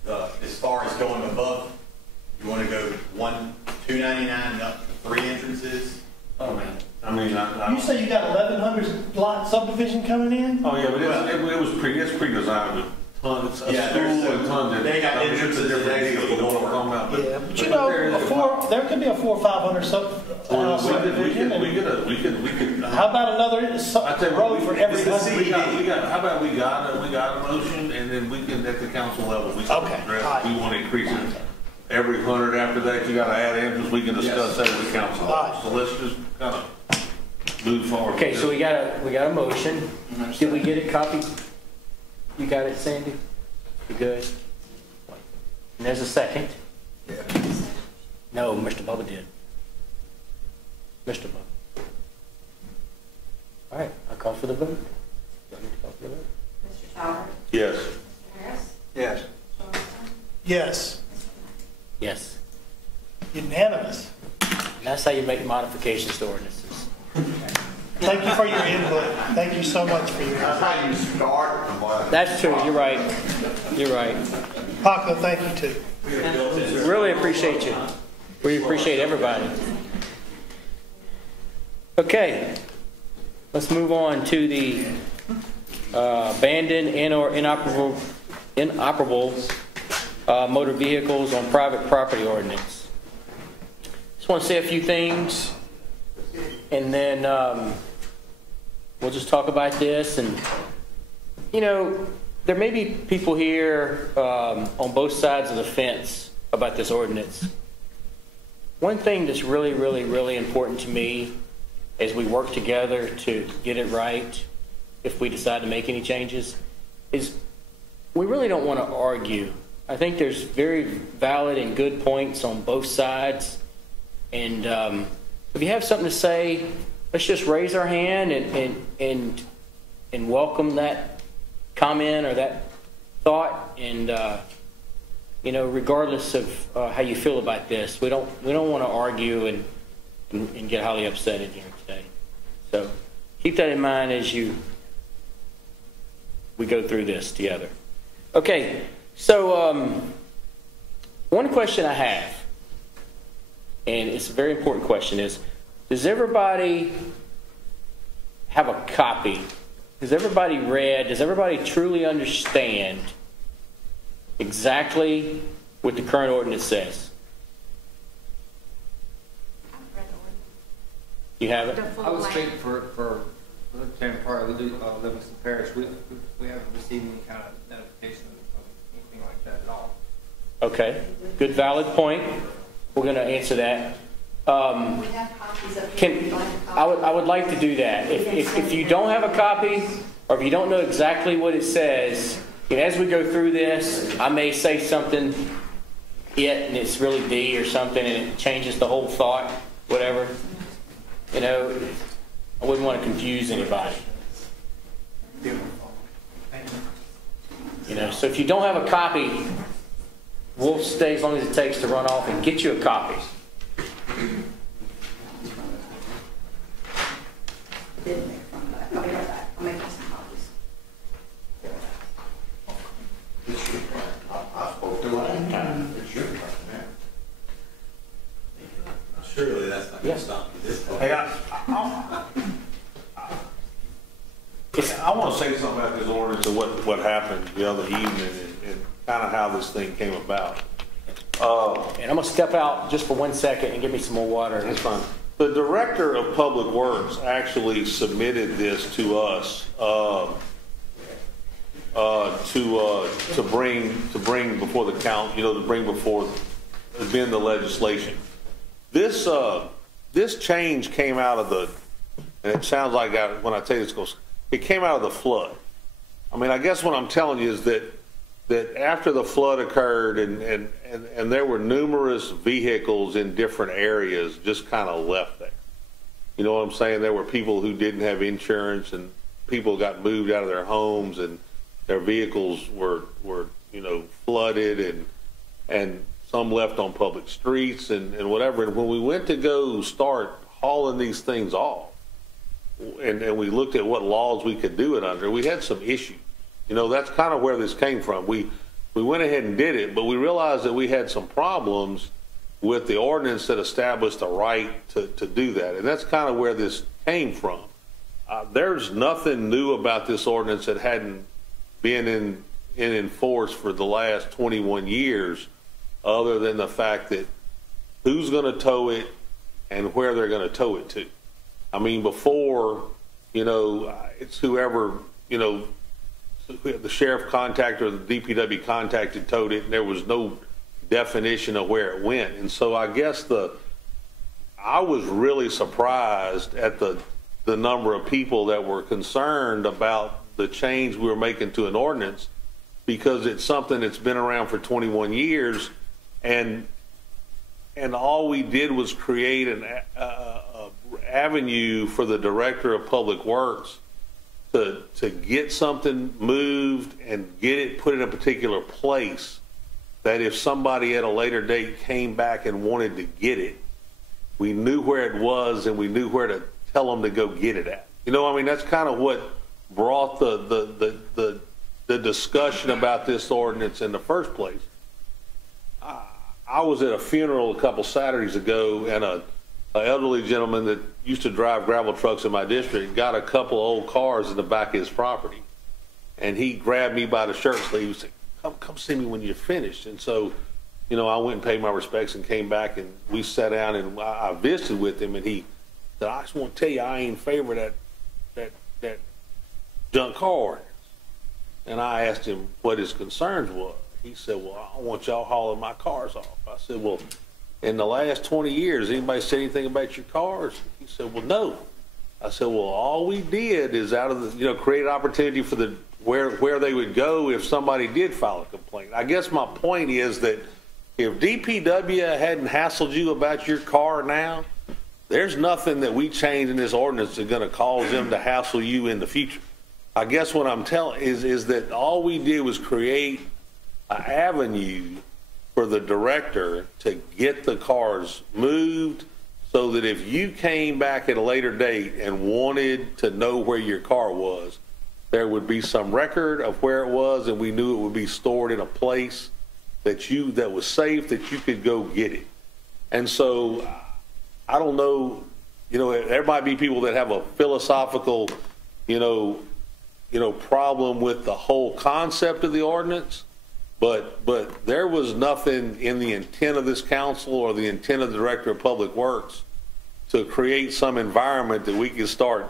As far as going above, you want to go 299 up to 3 entrances? Oh, man. I mean, You say you got 1,100 lot subdivision coming in? Oh, yeah, but it's pre-designed with tons of school and tons of. They got entrances and exits. Yeah, but there could be a 400 or 500 subdivision. We could. How about another road for every How about we got a motion, and then we can, at the council level, we can address, we want to increase it. Every 100 after that, you got to add entrance, we can discuss that at the council level. So let's just kind of move forward. Okay, so we got a motion. Did we get it copied? You got it, Sandy? You good? And there's a second. Yeah. No, Mr. Bubba did. Mr. Bowman. All right, I'll call for the vote. Do I need to call for the vote? Mr. Talbot? Yes. Mr. Harris? Yes. Johnson? Yes, Yes. unanimous. And that's how you make modifications to ordinances. Thank you for your input. Thank you so much for your input. That's how you start. That's true, you're right. You're right. Paco, thank you too. Really appreciate you. We appreciate everybody. Okay, let's move on to the abandoned and/or inoperable motor vehicles on private property ordinance. Just want to say a few things, and then we'll just talk about this. And you know, there may be people here on both sides of the fence about this ordinance. One thing that's really, really, really important to me as we work together to get it right, if we decide to make any changes, is we really don't want to argue. I think there's very valid and good points on both sides. And if you have something to say, let's just raise our hand and welcome that comment or that thought. And you know, regardless of how you feel about this, we don't want to argue and get highly upset in here today. So keep that in mind as we go through this together. Okay, so one question I have, and it's a very important question, is does everybody have a copy? Has everybody read? Does everybody truly understand exactly what the current ordinance says? You have it? I would speak for the lieutenant part of Livingston Parish. We haven't received any kind of notification of anything like that at all. Okay, good, valid point. We're going to answer that. We have copies of it. I would like to do that. If you don't have a copy, or if you don't know exactly what it says, and as we go through this, I may say something, and it's really D or something, and it changes the whole thought, whatever. You know, I wouldn't want to confuse anybody. You know, so if you don't have a copy, we'll stay as long as it takes to run off and get you a copy. I'll be right back. I'll make you some copies. I spoke to him. It's your turn now. Surely that's not going to stop you this time. Hey, I want to say something about this ordinance and what happened the other evening and kind of how this thing came about. And I'm going to step out just for 1 second and give me some more water. That's fine. The director of public works actually submitted this to us to bring before the council, you know, to bring before amend the legislation. This change came out of and it sounds like when I tell you this, it came out of the flood. I mean, I guess what I'm telling you is that after the flood occurred and there were numerous vehicles in different areas just kind of left there. You know what I'm saying? There were people who didn't have insurance, and people got moved out of their homes, and their vehicles were you know, flooded, and some left on public streets and whatever. And when we went to go start hauling these things off, and we looked at what laws we could do it under, we had some issues. You know, that's kind of where this came from. We went ahead and did it, but we realized that we had some problems with the ordinance that established a right to do that. And that's kind of where this came from. There's nothing new about this ordinance that hadn't been in force for the last 21 years, other than the fact that who's going to tow it and where they're going to tow it to. I mean, before, you know, it's whoever, you know, the sheriff contacted or the DPW contacted towed it, and there was no definition of where it went. And so I guess I was really surprised at the number of people that were concerned about the change we were making to an ordinance, because it's something that's been around for 21 years, and all we did was create avenue for the Director of Public Works to get something moved and get it put in a particular place, that if somebody at a later date came back and wanted to get it, we knew where it was and we knew where to tell them to go get it at. You know, I mean, that's kind of what brought the discussion about this ordinance in the first place. I was at a funeral a couple Saturdays ago, and an elderly gentleman that used to drive gravel trucks in my district got a couple old cars in the back of his property. And he grabbed me by the shirt sleeve and said, come see me when you're finished. And so, you know, I went and paid my respects and came back, and we sat down and I visited with him, and he said, I just want to tell you, I ain't in favor of that junk car ordinance. And I asked him what his concerns were. He said, well, I don't want y'all hauling my cars off. I said, well, in the last 20 years, anybody said anything about your cars? He said, well, no. I said, well, all we did is out of the, you know, create an opportunity for the, where they would go if somebody did file a complaint. I guess my point is that if DPW hadn't hassled you about your car now, there's nothing that we change in this ordinance that's going to cause them to hassle you in the future. I guess what I'm telling is that all we did was create an avenue for the director to get the cars moved, so that if you came back at a later date and wanted to know where your car was, there would be some record of where it was, and we knew it would be stored in a place that was safe, that you could go get it. And so I don't know, you know, there might be people that have a philosophical, you know, problem with the whole concept of the ordinance, but there was nothing in the intent of this council or the intent of the Director of Public Works to create some environment that we could start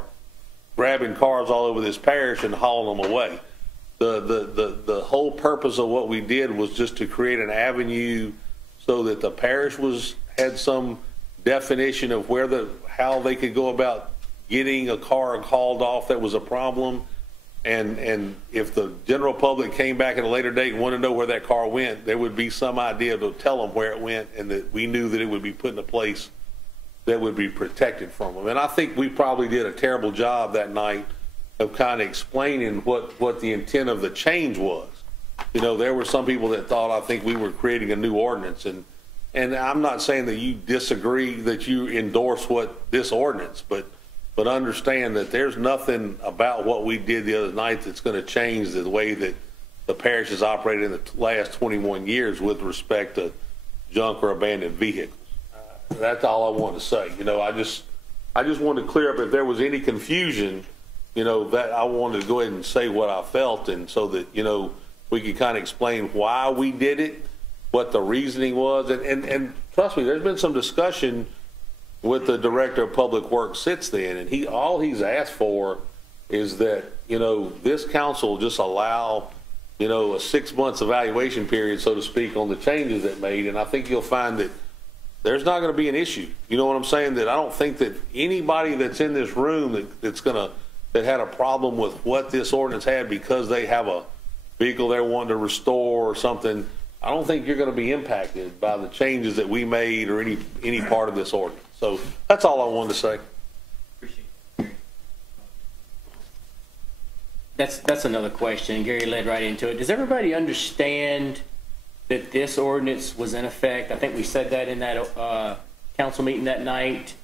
grabbing cars all over this parish and hauling them away. The whole purpose of what we did was just to create an avenue so that the parish had some definition of how they could go about getting a car hauled off that was a problem. And if the general public came back at a later date and wanted to know where that car went, there would be some idea to tell them where it went, and that we knew that it would be put in a place that would be protected from them. And I think we probably did a terrible job that night of kind of explaining what the intent of the change was. You know, there were some people that thought, I think we were creating a new ordinance, and I'm not saying that you disagree, that you endorse this ordinance, but understand that there's nothing about what we did the other night that's going to change the way that the parish has operated in the last 21 years with respect to junk or abandoned vehicles. That's all I want to say. You know, I just wanted to clear up if there was any confusion, you know, that I wanted to go ahead and say what I felt, and so that, you know, we could kind of explain why we did it, what the reasoning was, and trust me, there's been some discussion with the Director of Public Works since then, and all he's asked for is that, you know, this council just allow, you know, a 6 months evaluation period, so to speak, on the changes that made, and I think you'll find that there's not going to be an issue. You know what I'm saying? That I don't think that anybody that's in this room that had a problem with what this ordinance had because they have a vehicle they're wanting to restore or something, I don't think you're going to be impacted by the changes that we made or any part of this ordinance. So that's all I wanted to say. That's another question. Gary led right into it. Does everybody understand that this ordinance was in effect? I think we said that in that council meeting that night.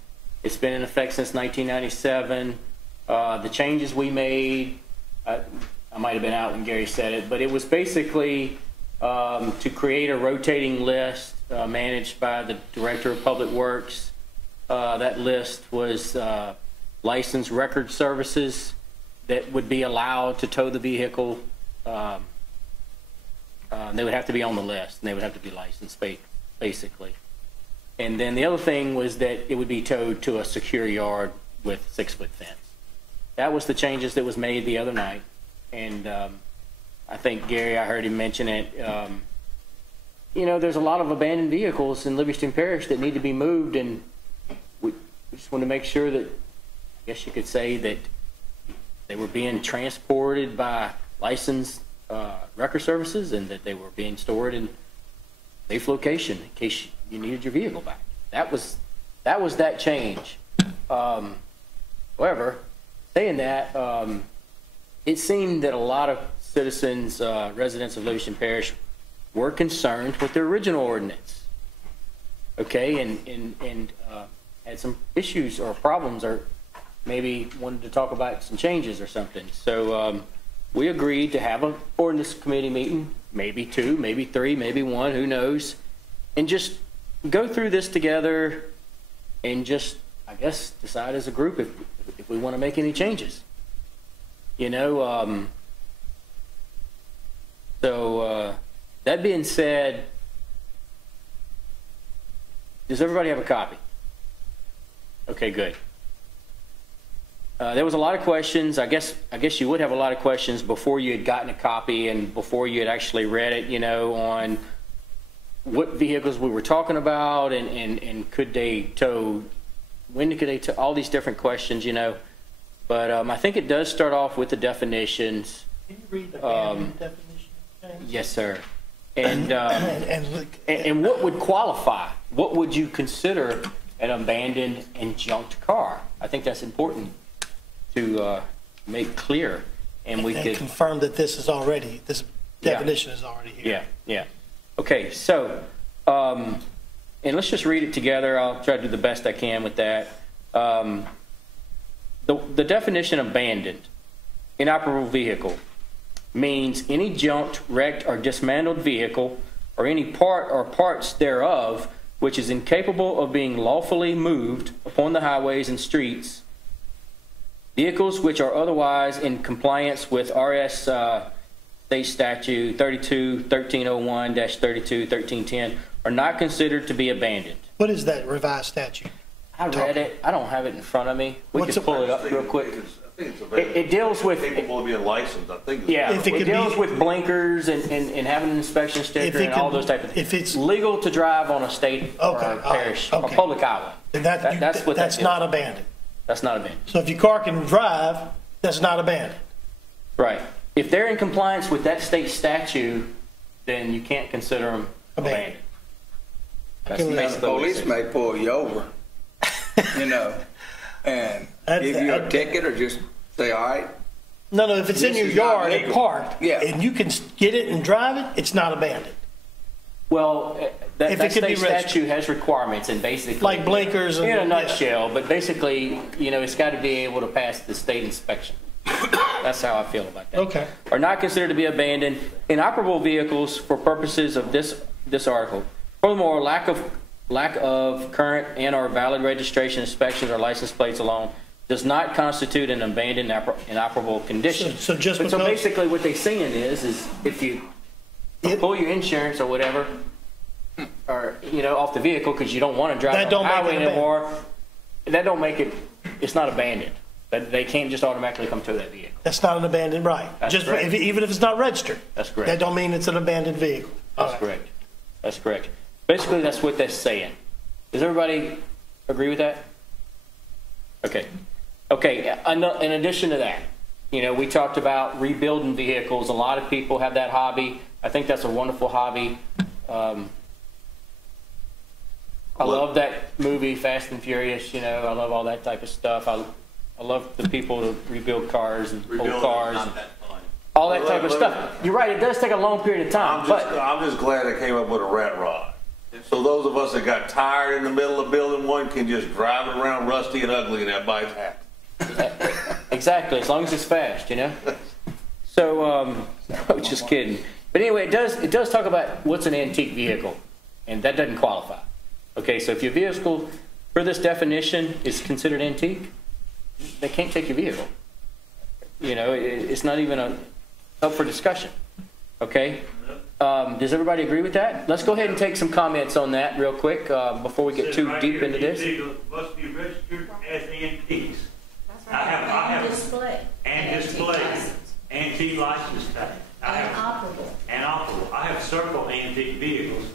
It's been in effect since 1997. The changes we made, I might have been out when Gary said it, but it was basically to create a rotating list managed by the Director of Public Works. That list was licensed record services that would be allowed to tow the vehicle. They would have to be on the list, and they would have to be licensed, basically. And then the other thing was that it would be towed to a secure yard with 6-foot fence. That was the changes that was made the other night. And I think, Gary, I heard him mention it. You know, there's a lot of abandoned vehicles in Livingston Parish that need to be moved, and we just want to make sure that, I guess you could say, that they were being transported by licensed record services, and that they were being stored in safe location in case you needed your vehicle back. That was that change. However, saying that, it seemed that a lot of citizens, residents of Livingston Parish, were concerned with the original ordinance. Okay, and had some issues or problems, or maybe wanted to talk about some changes or something. So we agreed to have an ordinance committee meeting, maybe 2, maybe 3, maybe 1, who knows, and just go through this together and just, I guess, decide as a group if we want to make any changes. You know, that being said, does everybody have a copy? Okay, good. There was a lot of questions. I guess you would have a lot of questions before you had gotten a copy and before you had actually read it, you know, on what vehicles we were talking about and could they tow, when could they tow, all these different questions, you know. But I think it does start off with the definitions. Can you read the abandoned definition, James? Yes, sir. And and what would qualify? What would you consider an abandoned and junked car? I think that's important to make clear, and we could confirm that this definition is already here. Yeah. Okay, so and let's just read it together. I'll try to do the best I can with that. The definition of abandoned, inoperable vehicle, means any junked, wrecked, or dismantled vehicle, or any part or parts thereof, which is incapable of being lawfully moved upon the highways and streets. Vehicles which are otherwise in compliance with RS State Statute 32-1301-32-1310 are not considered to be abandoned. What is that revised statute? I read it. I don't have it in front of me. We could pull it up real quick. It deals with capable of being licensed. I think. It deals with blinkers and having an inspection sticker and all those type of things. If it's legal to drive on a state or parish or public highway, that's not abandoned. That's not abandoned. So if your car can drive, that's not abandoned. Right. If they're in compliance with that state statute, then you can't consider them abandoned. The police may pull you over, you know, and give you a ticket or just say, all right. No, if it's in your yard and parked, and you can get it and drive it, it's not abandoned. Well, that state statute has requirements, and basically, like blinkers, in a nutshell. But basically, you know, it's got to be able to pass the state inspection. That's how I feel about that. Okay. Are not considered to be abandoned. Inoperable vehicles for purposes of this article. Furthermore, lack of current and/or valid registration, inspections, or license plates alone does not constitute an abandoned inoperable condition. So basically, what they're saying is if you pull your insurance or whatever, or you know, off the vehicle because you don't want to drive on the highway anymore, that don't make it. It's not abandoned. But they can't just automatically come to that vehicle. That's not an abandoned right. Even if it's not registered. That's correct. That don't mean it's an abandoned vehicle. That's correct. That's correct. Basically, that's what that's saying. Does everybody agree with that? Okay. Okay. In addition to that, you know, we talked about rebuilding vehicles. A lot of people have that hobby. I think that's a wonderful hobby. I love that movie, Fast and Furious. You know, I love all that type of stuff. I love the people who rebuild cars and old cars. All that type of stuff. You're right, it does take a long period of time. I'm just glad I came up with a rat rod. So those of us that got tired in the middle of building one can just drive it around rusty and ugly and that bike's happy. Exactly, as long as it's fast, you know? So, just kidding. But anyway, it does talk about what's an antique vehicle, and that doesn't qualify. Okay, so if your vehicle, for this definition, is considered antique, they can't take your vehicle. You know, it's not even up for discussion. Okay? Does everybody agree with that? Let's go ahead and take some comments on that real quick before we get too deep into this. Must be registered as antiques. That's right. And display. Antique license tag. Inoperable. I have several antique vehicles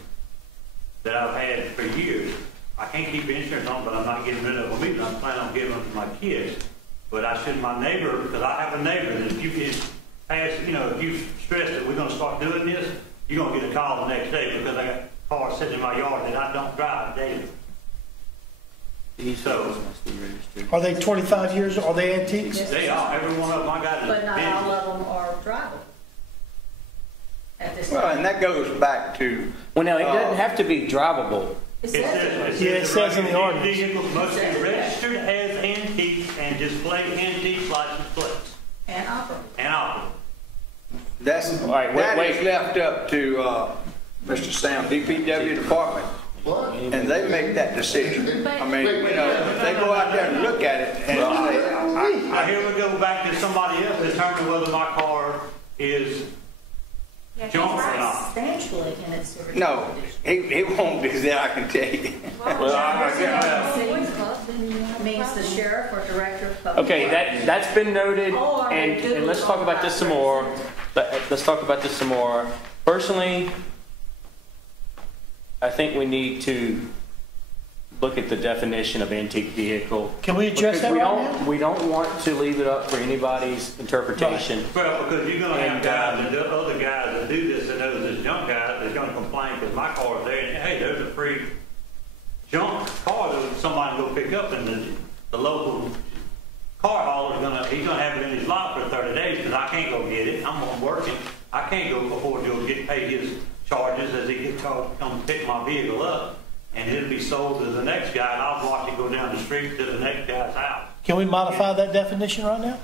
that I've had for years. I can't keep insurance on, but I'm not getting rid of them either. I'm planning on giving them to my kids. But I should my neighbor, because I have a neighbor that if you get past, you know, if you stress that we're going to start doing this, you're going to get a call the next day because I got cars sitting in my yard that I don't drive daily. So, Are they 25 years, are they antiques? they are, every one of them I got is But not all vintage. of them are drivable. At this Well, time. and that goes back to, Well, now, it doesn't have to be drivable. It It says says, Yeah, it says in the ordinance. Vehicles must be registered as antiques and display antique license plates and operable. and operable. that's, right, that wait. is left up to, Mr. Sam, DPW department. What? And they make that decision. I mean, you know, if they go out there and look at it and say, Now, here we go back to somebody else determining whether my car is Yeah, he's junk or right. not. Substantially in its original no, condition. he won't do that, I can tell you. Well, Means the sheriff or director of public. Okay, works. that's been noted, Or we and do let's talk about this some more. Let's talk about this some more. Personally, I think we need to look at the definition of antique vehicle. Can we address Because that right now? we don't want to leave it up for anybody's interpretation. Well, because you're gonna have And, guys, and other guys that do this, and those junk guys, they're gonna complain because my car's there, and hey, there's a free junk car that somebody go pick up, and the local car hauler's he's gonna have it in his lot for 30 days, because I can't go get it, I'm working, I can't go before he'll get paid his charges as he gets come pick my vehicle up, and it'll be sold to the next guy, and I'll watch it go down the street to the next guy's house. Can we modify that definition right now?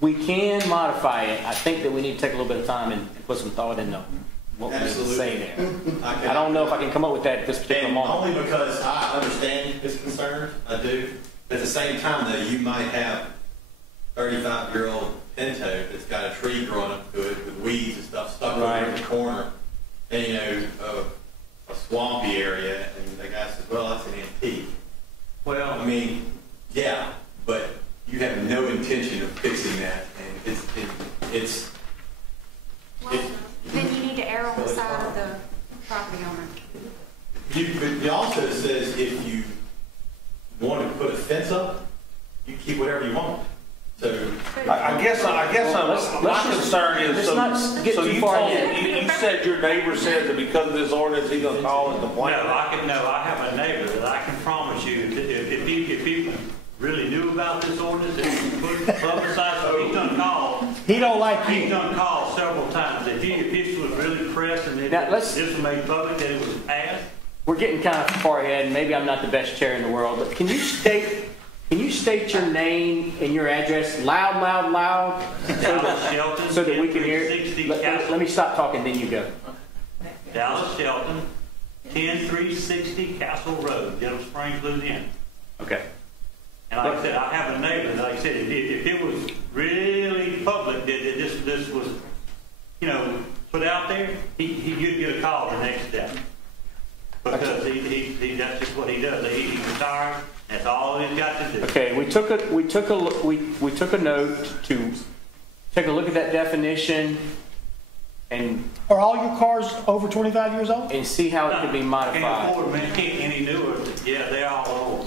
We can modify it. I think that we need to take a little bit of time and put some thought into what we need to Absolutely. say there. I don't know if I can come up with that at this particular And moment. only because I understand his concern, I do. At the same time, though, you might have 35-year-old Pinto that's got a tree growing up to it with weeds and stuff stuck over in the corner, and a swampy area, and the guy says, "Well, that's an antique." Well, I mean, yeah, but you have no intention of fixing that, and it's Well, then you need to err on the side of the property owner. It also says if you want to put a fence up, you keep whatever you want. So I guess my concern is, let's not get too you far told, ahead. you said your neighbor said that because of this ordinance, he's gonna call and complain. I have a neighbor that I can promise you that if he really knew about this ordinance, if he publicized it, he's done call. He don't like He's you. done call several times. If this was really pressed and Now, let's- this was made public that it was passed, We're getting kind of far ahead, and maybe I'm not the best chair in the world, but can you state your name and your address loud, Dallas Shelton, so that we can hear? 10360 Let me stop talking, then you go. Dallas Shelton, 10360 Castle Road, Yellow Springs, Louisiana. Okay. And like I said, I have a neighbor, like I said, if it was really public, that this was, put out there, you'd get a call the next day. Because that's just what he does. He's retired, that's all he's got to do. Okay, we took a note to take a look at that definition and Are all your cars over 25 years old? see how it could be Can't modified. afford any newer, yeah, they all old.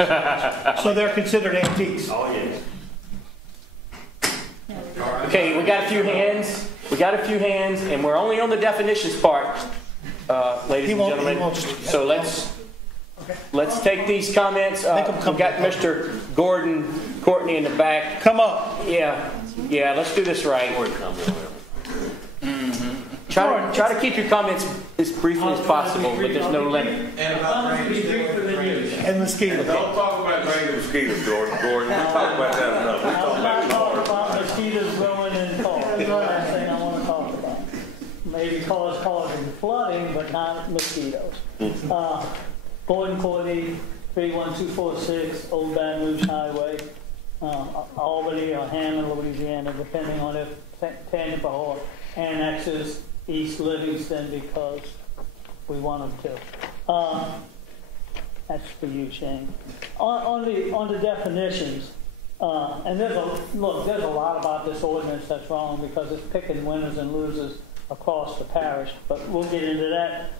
So they're considered antiques. Oh, yes. Okay, we got a few hands, and we're only on the definitions part, ladies and gentlemen. So let's take these comments. We've got Mr. Gordon Courtney in the back. Come up. Yeah, let's do this right. Try to keep your comments as briefly as possible, but there's no limit. and about And mosquitoes. Don't talk about dragging mosquitoes, Gordon. We talked about that enough. We talked I'm not talking about about mosquitoes growing in cars. That's the last thing I want to talk about. Maybe cars causing flooding, but not mosquitoes. Gordon Courtney, 31246 Old Baton Rouge Highway, Albany or Hammond, Louisiana, depending on if Tangent or annexes East Livingston because we want them to. That's for you, Shane. On the definitions, and there's a lot about this ordinance that's wrong because it's picking winners and losers across the parish, but we'll get into that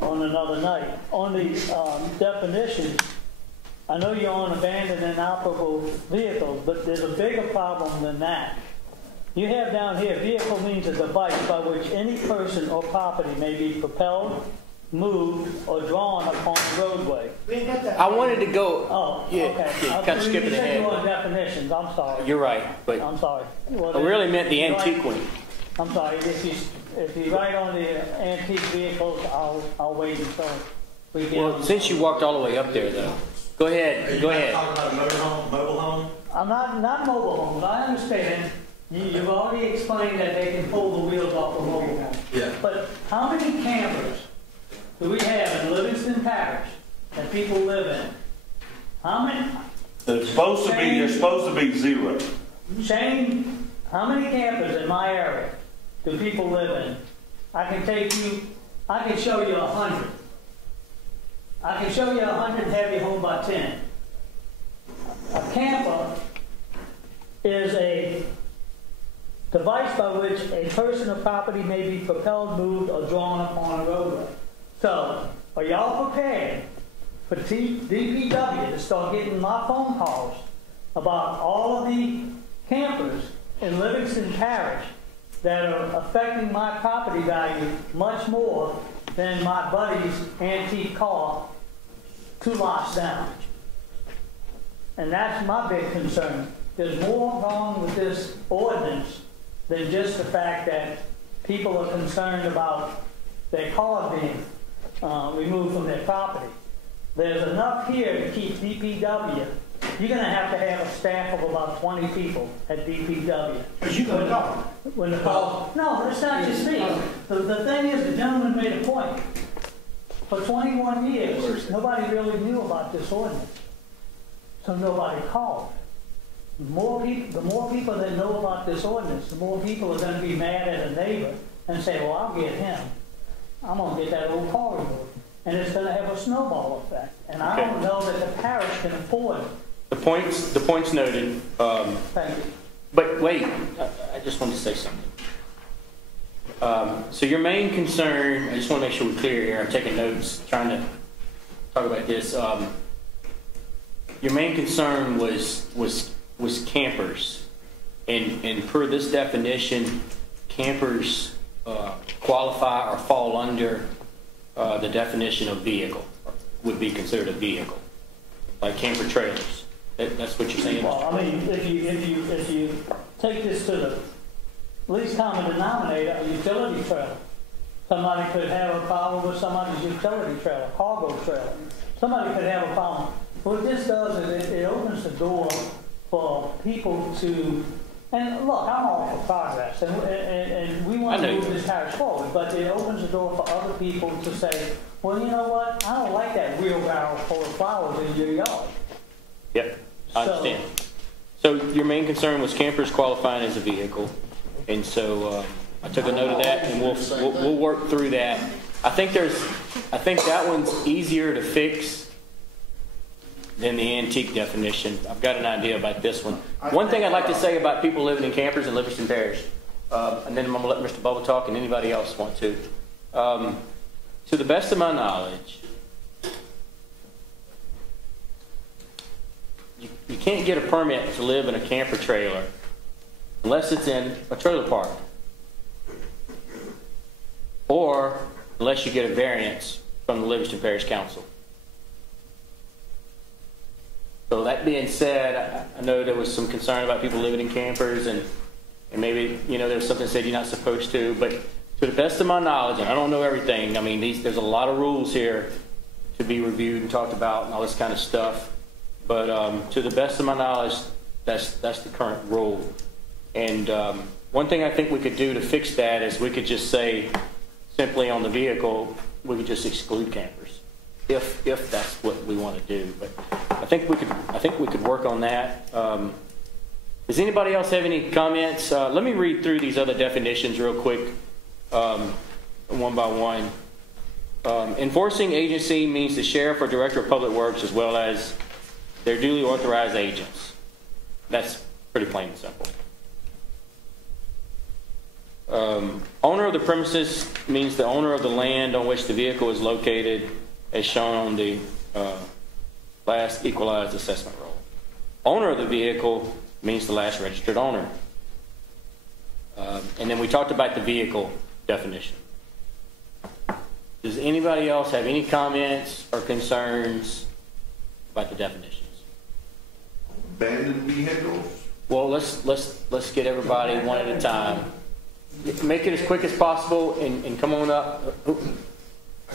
on another night. On the definitions, I know you're on abandoned and inoperable vehicles, but there's a bigger problem than that. You have down here, vehicle means a device by which any person or property may be propelled, moved or drawn upon the roadway. We ain't got that. I wanted to go, Oh, yeah, okay. yeah, kind of skipping You said ahead. you want definitions, I'm sorry. You're right, but I'm sorry. Well, I really meant the then, antique one. I'm sorry, if you write on the antique vehicles, I'll wait until we get. Well, since you walked all the way up there, though, go ahead, go ahead. Talking about a mobile home? I'm not mobile homes, I understand. You've already explained that they can pull the wheels off a mobile home. Yeah. But how many campers do we have in Livingston Parish that people live in? How many? There's supposed to be 0. Shane, how many campers in my area do people live in? I can show you 100. I can show you 100 and have you home by 10. A camper is a device by which a person or property may be propelled, moved, or drawn upon a roadway. So, are y'all prepared for DPW to start getting my phone calls about all of the campers in Livingston Parish that are affecting my property value much more than my buddy's antique car 2 lots down? And that's my big concern. There's more wrong with this ordinance than just the fact that people are concerned about their car being removed from their property. There's enough here to keep DPW. You're going to have a staff of about 20 people at DPW. Because you gonna go. When the call, no, that's not just me. The thing is, the gentleman made a point. For 21 years, nobody really knew about this ordinance. So nobody called. The more people that know about this ordinance, the more people are going to be mad at a neighbor and say, well, I'll get him. I'm going to get that old car removed. And it's going to have a snowball effect. And I don't know that the parish can afford it. The point's noted. Thank you. But wait, I just wanted to say something. So your main concern, I just want to make sure we're clear here. I'm taking notes, trying to talk about this. Your main concern was campers, and per this definition, campers qualify or fall under the definition of vehicle, would be considered a vehicle, like camper trailers. That's what you're saying? Well, I mean, if you take this to the least common denominator, a utility trailer. Somebody could have a problem with somebody's utility trailer, cargo trailer. Somebody could have a problem. What this does is it opens the door for people to, and look, I'm all for progress, and we want to move this parish forward, but it opens the door for other people to say, well, you know what, I don't like that wheelbarrow full of flowers in your yard. Yep, I understand. So your main concern was campers qualifying as a vehicle, and so I took a note of that, and we'll work through that. I think that one's easier to fix than the antique definition. I've got an idea about this one. One thing I'd like to say about people living in campers in Livingston Parish, and then I'm going to let Mr. Bubba talk and anybody else want to. To the best of my knowledge, you can't get a permit to live in a camper trailer unless it's in a trailer park, or unless you get a variance from the Livingston Parish Council. So that being said, I know there was some concern about people living in campers, and maybe, there was something that said you're not supposed to, but to the best of my knowledge, and I don't know everything, I mean, there's a lot of rules here to be reviewed and talked about and all this kind of stuff, but to the best of my knowledge, that's the current rule. And one thing I think we could do to fix that is we could just say, simply on the vehicle, we could just exclude campers, if that's what we want to do. But I think we could work on that. Does anybody else have any comments? Let me read through these other definitions real quick, one by one. Enforcing agency means the sheriff or director of public works as well as their duly authorized agents. That's pretty plain and simple. Owner of the premises means the owner of the land on which the vehicle is located, as shown on the last equalized assessment roll. Owner of the vehicle means the last registered owner. And then we talked about the vehicle definition. Does anybody else have any comments or concerns about the definitions? Abandoned vehicles? Well, let's get everybody one at a time. Make it as quick as possible and come on up.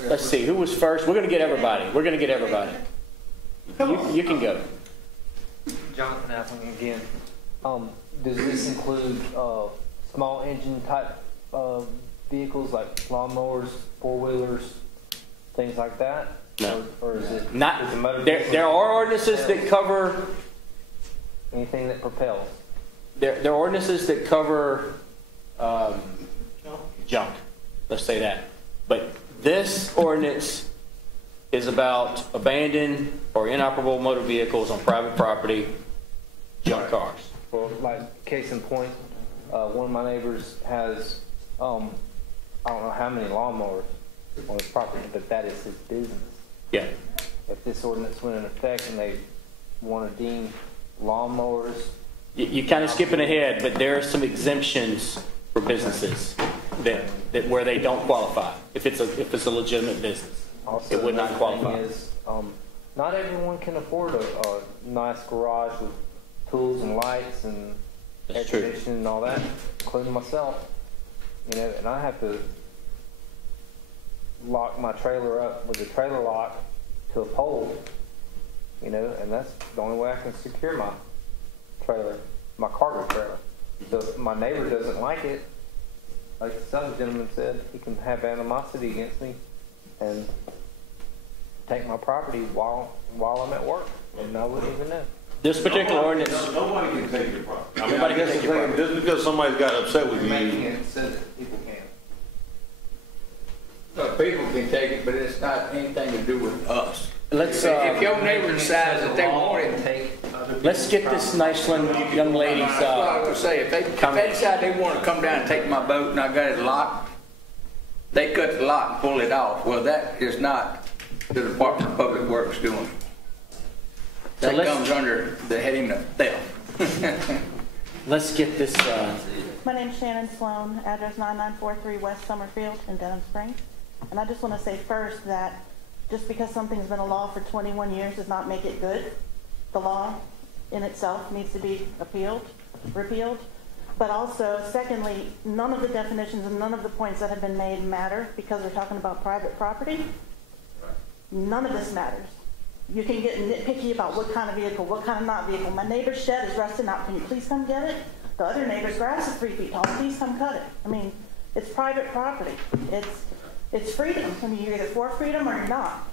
Let's see, who was first? We're going to get everybody. You can go. Jonathan Appling again. Does this include small engine type vehicles like lawnmowers, four-wheelers, things like that? No. Or is it Not, is the motor there are ordinances that cover, anything that propels? there are ordinances that cover junk. Let's say that. But this ordinance is about abandoned or inoperable motor vehicles on private property, junk cars. Well, like case in point, one of my neighbors has, I don't know how many lawnmowers on his property, but that is his business. Yeah. If this ordinance went in effect and they want to deem lawnmowers, You're kind of skipping ahead, but there are some exemptions for businesses that where they don't qualify. If it's a legitimate business, also it would not qualify. Is, not everyone can afford a nice garage with tools and lights and air conditioning and all that, including myself. You know, and I have to lock my trailer up with a trailer lock to a pole. You know, and that's the only way I can secure my trailer, my cargo trailer. So if my neighbor doesn't like it, like some gentleman said, he can have animosity against me and take my property while I'm at work, and I wouldn't even know. This particular ordinance, Nobody can take your property. I mean, Nobody I can guess take the your thing, property. just because somebody's got upset with Making you, it so that people can. People can take it, but it's not anything to do with us. let's If your neighbor decides that they want it, let's get this nice young lady's. that's what I was gonna say. If they decide they want to come down and take my boat and I got it locked, they cut the lock and pull it off. Well, that is not the Department of Public Works doing. That comes under the heading of theft. Let's get this. My name's Shannon Sloan, address 9943 West Summerfield in Denham Springs. And I just want to say first that just because something's been a law for 21 years does not make it good. The law in itself needs to be repealed. But also, secondly, none of the definitions and none of the points that have been made matter because we're talking about private property. None of this matters. You can get nitpicky about what kind of vehicle, what kind of not vehicle. My neighbor's shed is rusting out. Can you please come get it? The other neighbor's grass is 3 feet tall. Please come cut it. I mean, it's private property. It's freedom. I mean, you're either for freedom or you're not.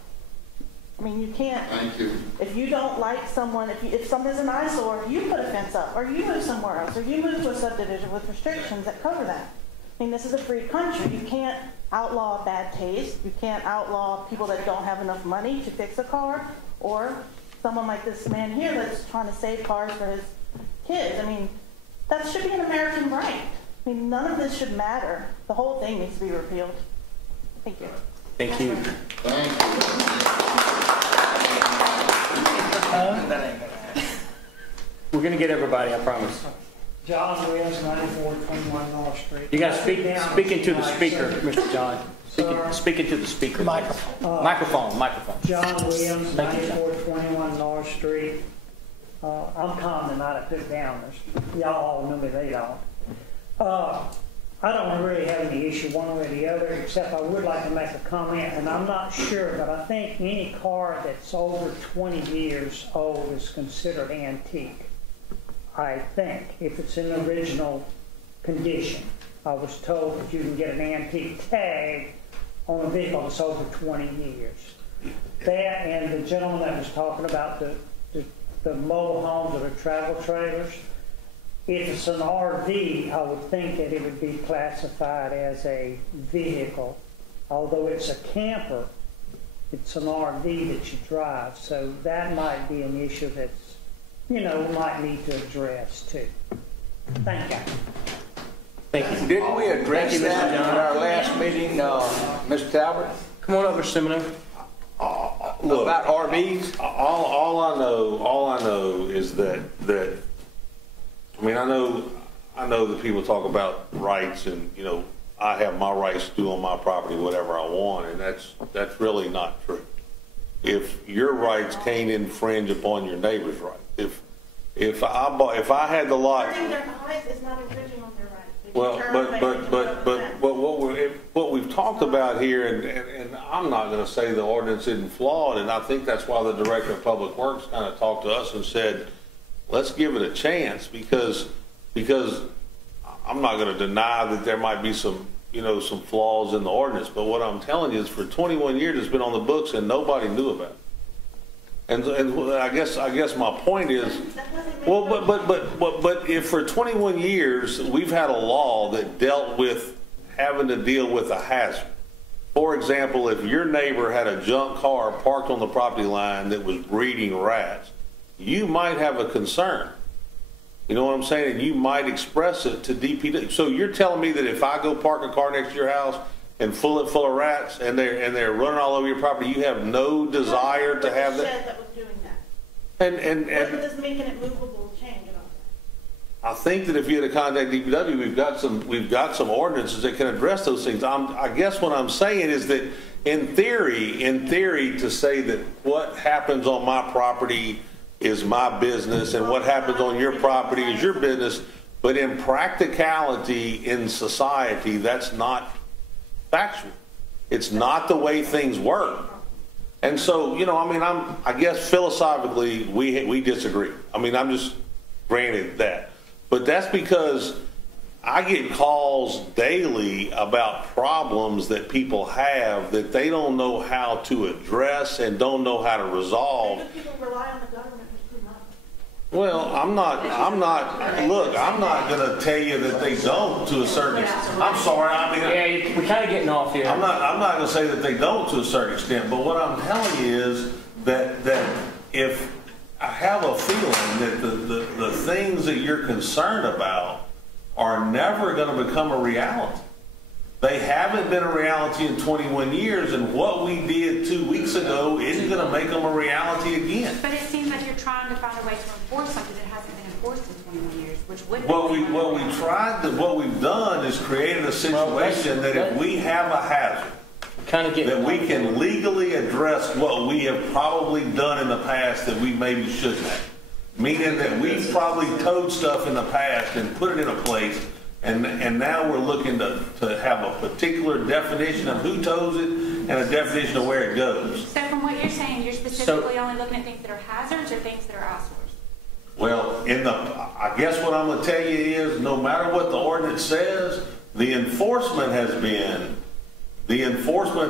I mean, you can't. Thank you. If you don't like someone, if something's an eyesore, you put a fence up, or you move somewhere else, or you move to a subdivision with restrictions that cover that. I mean, this is a free country. You can't outlaw bad taste. You can't outlaw people that don't have enough money to fix a car, or someone like this man here that's trying to save cars for his kids. I mean, that should be an American right. I mean, none of this should matter. The whole thing needs to be repealed. Thank you. Thank you. We're going to get everybody, I promise. John Williams, 9421 North Street. You got to speak into the speaker, Mr. John. Speak into the speaker. Microphone. John Williams, Thank you, John. 9421 North Street. I'm calm tonight. I put down this. Y'all all know me, they don't. I don't really have any issue one way or the other, except I would like to make a comment, and I'm not sure, but I think any car that's over 20 years old is considered antique. I think, if it's in the original condition. I was told that you can get an antique tag on a vehicle that's over 20 years. That and the gentleman that was talking about the mobile homes or the travel trailers, if it's an RV, I would think that it would be classified as a vehicle. Although it's a camper, it's an RV that you drive. So that might be an issue that's, we might need to address too. Thank you. Thank you. Didn't we address that at our last meeting, Mr. Talbot? Come on over, Semino. look, about RVs? All I know is that I mean, I know that people talk about rights and, I have my rights to do on my property whatever I want, and that's really not true. If your rights can't infringe upon your neighbor's right, if I had the lot. Turning their rights is not infringing on their rights. Well, what we've talked about here, and I'm not going to say the ordinance isn't flawed, and I think that's why the Director of Public Works kind of talked to us and said, let's give it a chance, because I'm not going to deny that there might be some flaws in the ordinance, but what I'm telling you is for 21 years it's been on the books and nobody knew about it. And I guess my point is, well, but if for 21 years we've had a law that dealt with having to deal with a hazard. For example, if your neighbor had a junk car parked on the property line that was breeding rats, you might have a concern. You know what I'm saying? And you might express it to DPW. So you're telling me that if I go park a car next to your house and fill it full of rats and they're running all over your property, you have no desire to have that? Shed that was doing that. And Wasn't this making it movable change at all? I think that if you had to contact DPW, we've got some ordinances that can address those things. I guess what I'm saying is that in theory, to say that what happens on my property is my business and what happens on your property is your business, but in practicality in society, that's not factual. It's not the way things work. And so, I guess philosophically we disagree. I'm just granted that. But that's because I get calls daily about problems that people have that they don't know how to address and don't know how to resolve. Because people rely on the government. Well, I'm not going to tell you that they don't to a certain extent. I'm sorry. Yeah, we're kind of getting off here. I'm not going to say that they don't to a certain extent, but what I'm telling you is that if I have a feeling that the things that you're concerned about are never going to become a reality. They haven't been a reality in 21 years, and what we did 2 weeks ago isn't going to make them a reality again. But it seems like you're trying to find a way to enforce something that hasn't been enforced in 21 years, which would what we've done is created a situation that if we have a hazard, that we can legally address what we have probably done in the past that we maybe shouldn't have. Meaning that we've probably towed stuff in the past and put it in a place. And now we're looking to have a particular definition of who tows it and a definition of where it goes. So from what you're saying, you're specifically only looking at things that are hazards or things that are outsourced? Well, I guess what I'm going to tell you is no matter what the ordinance says, the enforcement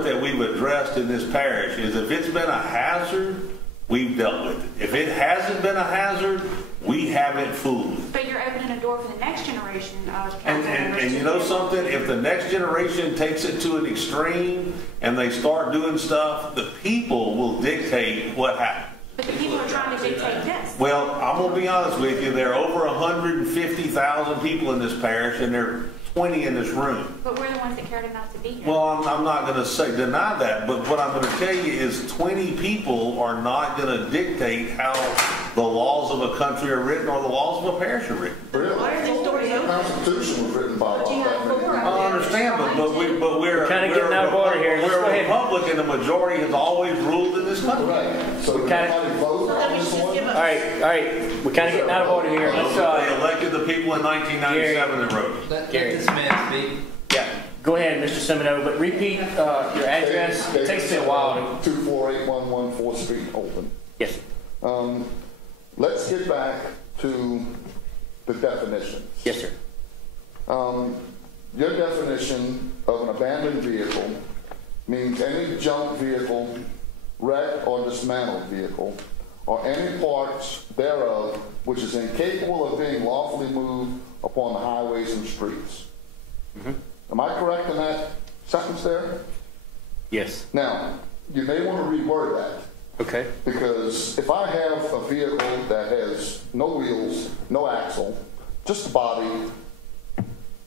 that we've addressed in this parish is if it's been a hazard, we've dealt with it. If it hasn't been a hazard, we haven't fooled it. But you're opening a door for the next generation of council And members. you know something? If the next generation takes it to an extreme and they start doing stuff, the people will dictate what happens. But the people are trying to dictate this. Well, I'm going to be honest with you. There are over 150,000 people in this parish, and there are 20 in this room. But we're the ones that cared enough to be here. Well, I'm not going to deny that, but what I'm going to tell you is 20 people are not going to dictate how the laws of a country are written or the laws of a parish are written. Really? Why are these doors The open? Constitution was written by I understand, but we're kind of getting out of order here. Let's We're go a ahead. republic, and the majority has always ruled in this country. Right. So kinda- everybody vote on this one? All right, we're kind of getting out of order here. Let's They elected the people in 1997 that wrote it. Let Gary. this man speak. Yeah, go ahead, Mr. Semino, but repeat your address. It takes me a while to. 24811 4th Street, Oakland. Yes, sir. Let's get back to the definitions. Yes, sir. Your definition of an abandoned vehicle means any junk vehicle, wrecked or dismantled vehicle, or any parts thereof which is incapable of being lawfully moved upon the highways and streets. Am I correct in that sentence there? Yes. Now, you may want to reword that. Okay. Because if I have a vehicle that has no wheels, no axle, just a body,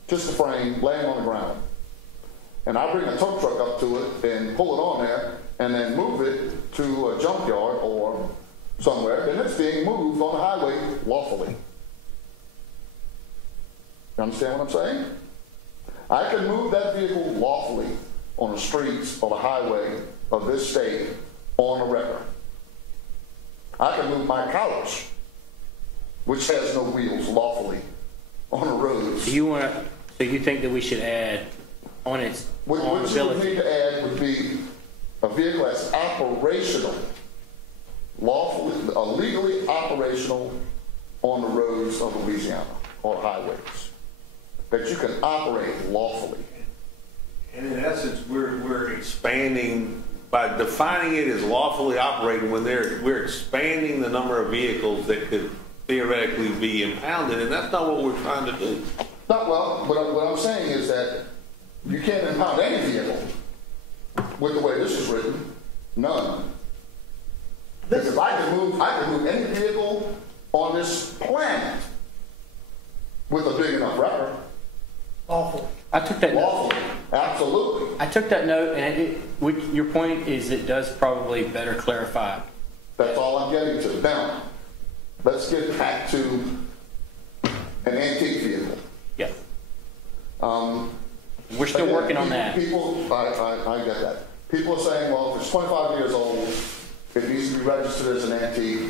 just a frame laying on the ground, and I bring a tow truck up to it and pull it on there and then move it to a junkyard or somewhere, then it's being moved on the highway lawfully. You understand what I'm saying? I can move that vehicle lawfully on the streets or the highway of this state on a record. I can move my couch, which has no wheels, lawfully on the roads. Do you want to, so you think that we should add on its What you would need to add would be a vehicle that's operational, lawfully, legally operational on the roads of Louisiana or highways, that you can operate lawfully. And in essence, we're expanding, by defining it as lawfully operating, we're expanding the number of vehicles that could theoretically be impounded, and that's not what we're trying to do. No, well, what I'm saying is that you can't impound any vehicle with the way this is written. None. Because I can move any vehicle on this planet with a big enough record. Awful. I took that Lawfully. Absolutely. I took that note, and your point is it does probably better clarify. That's all I'm getting to. Now, let's get back to an antique vehicle. Yeah. We're still working on that. People, I get that. People are saying, well, if it's 25 years old, it needs to be registered as an antique,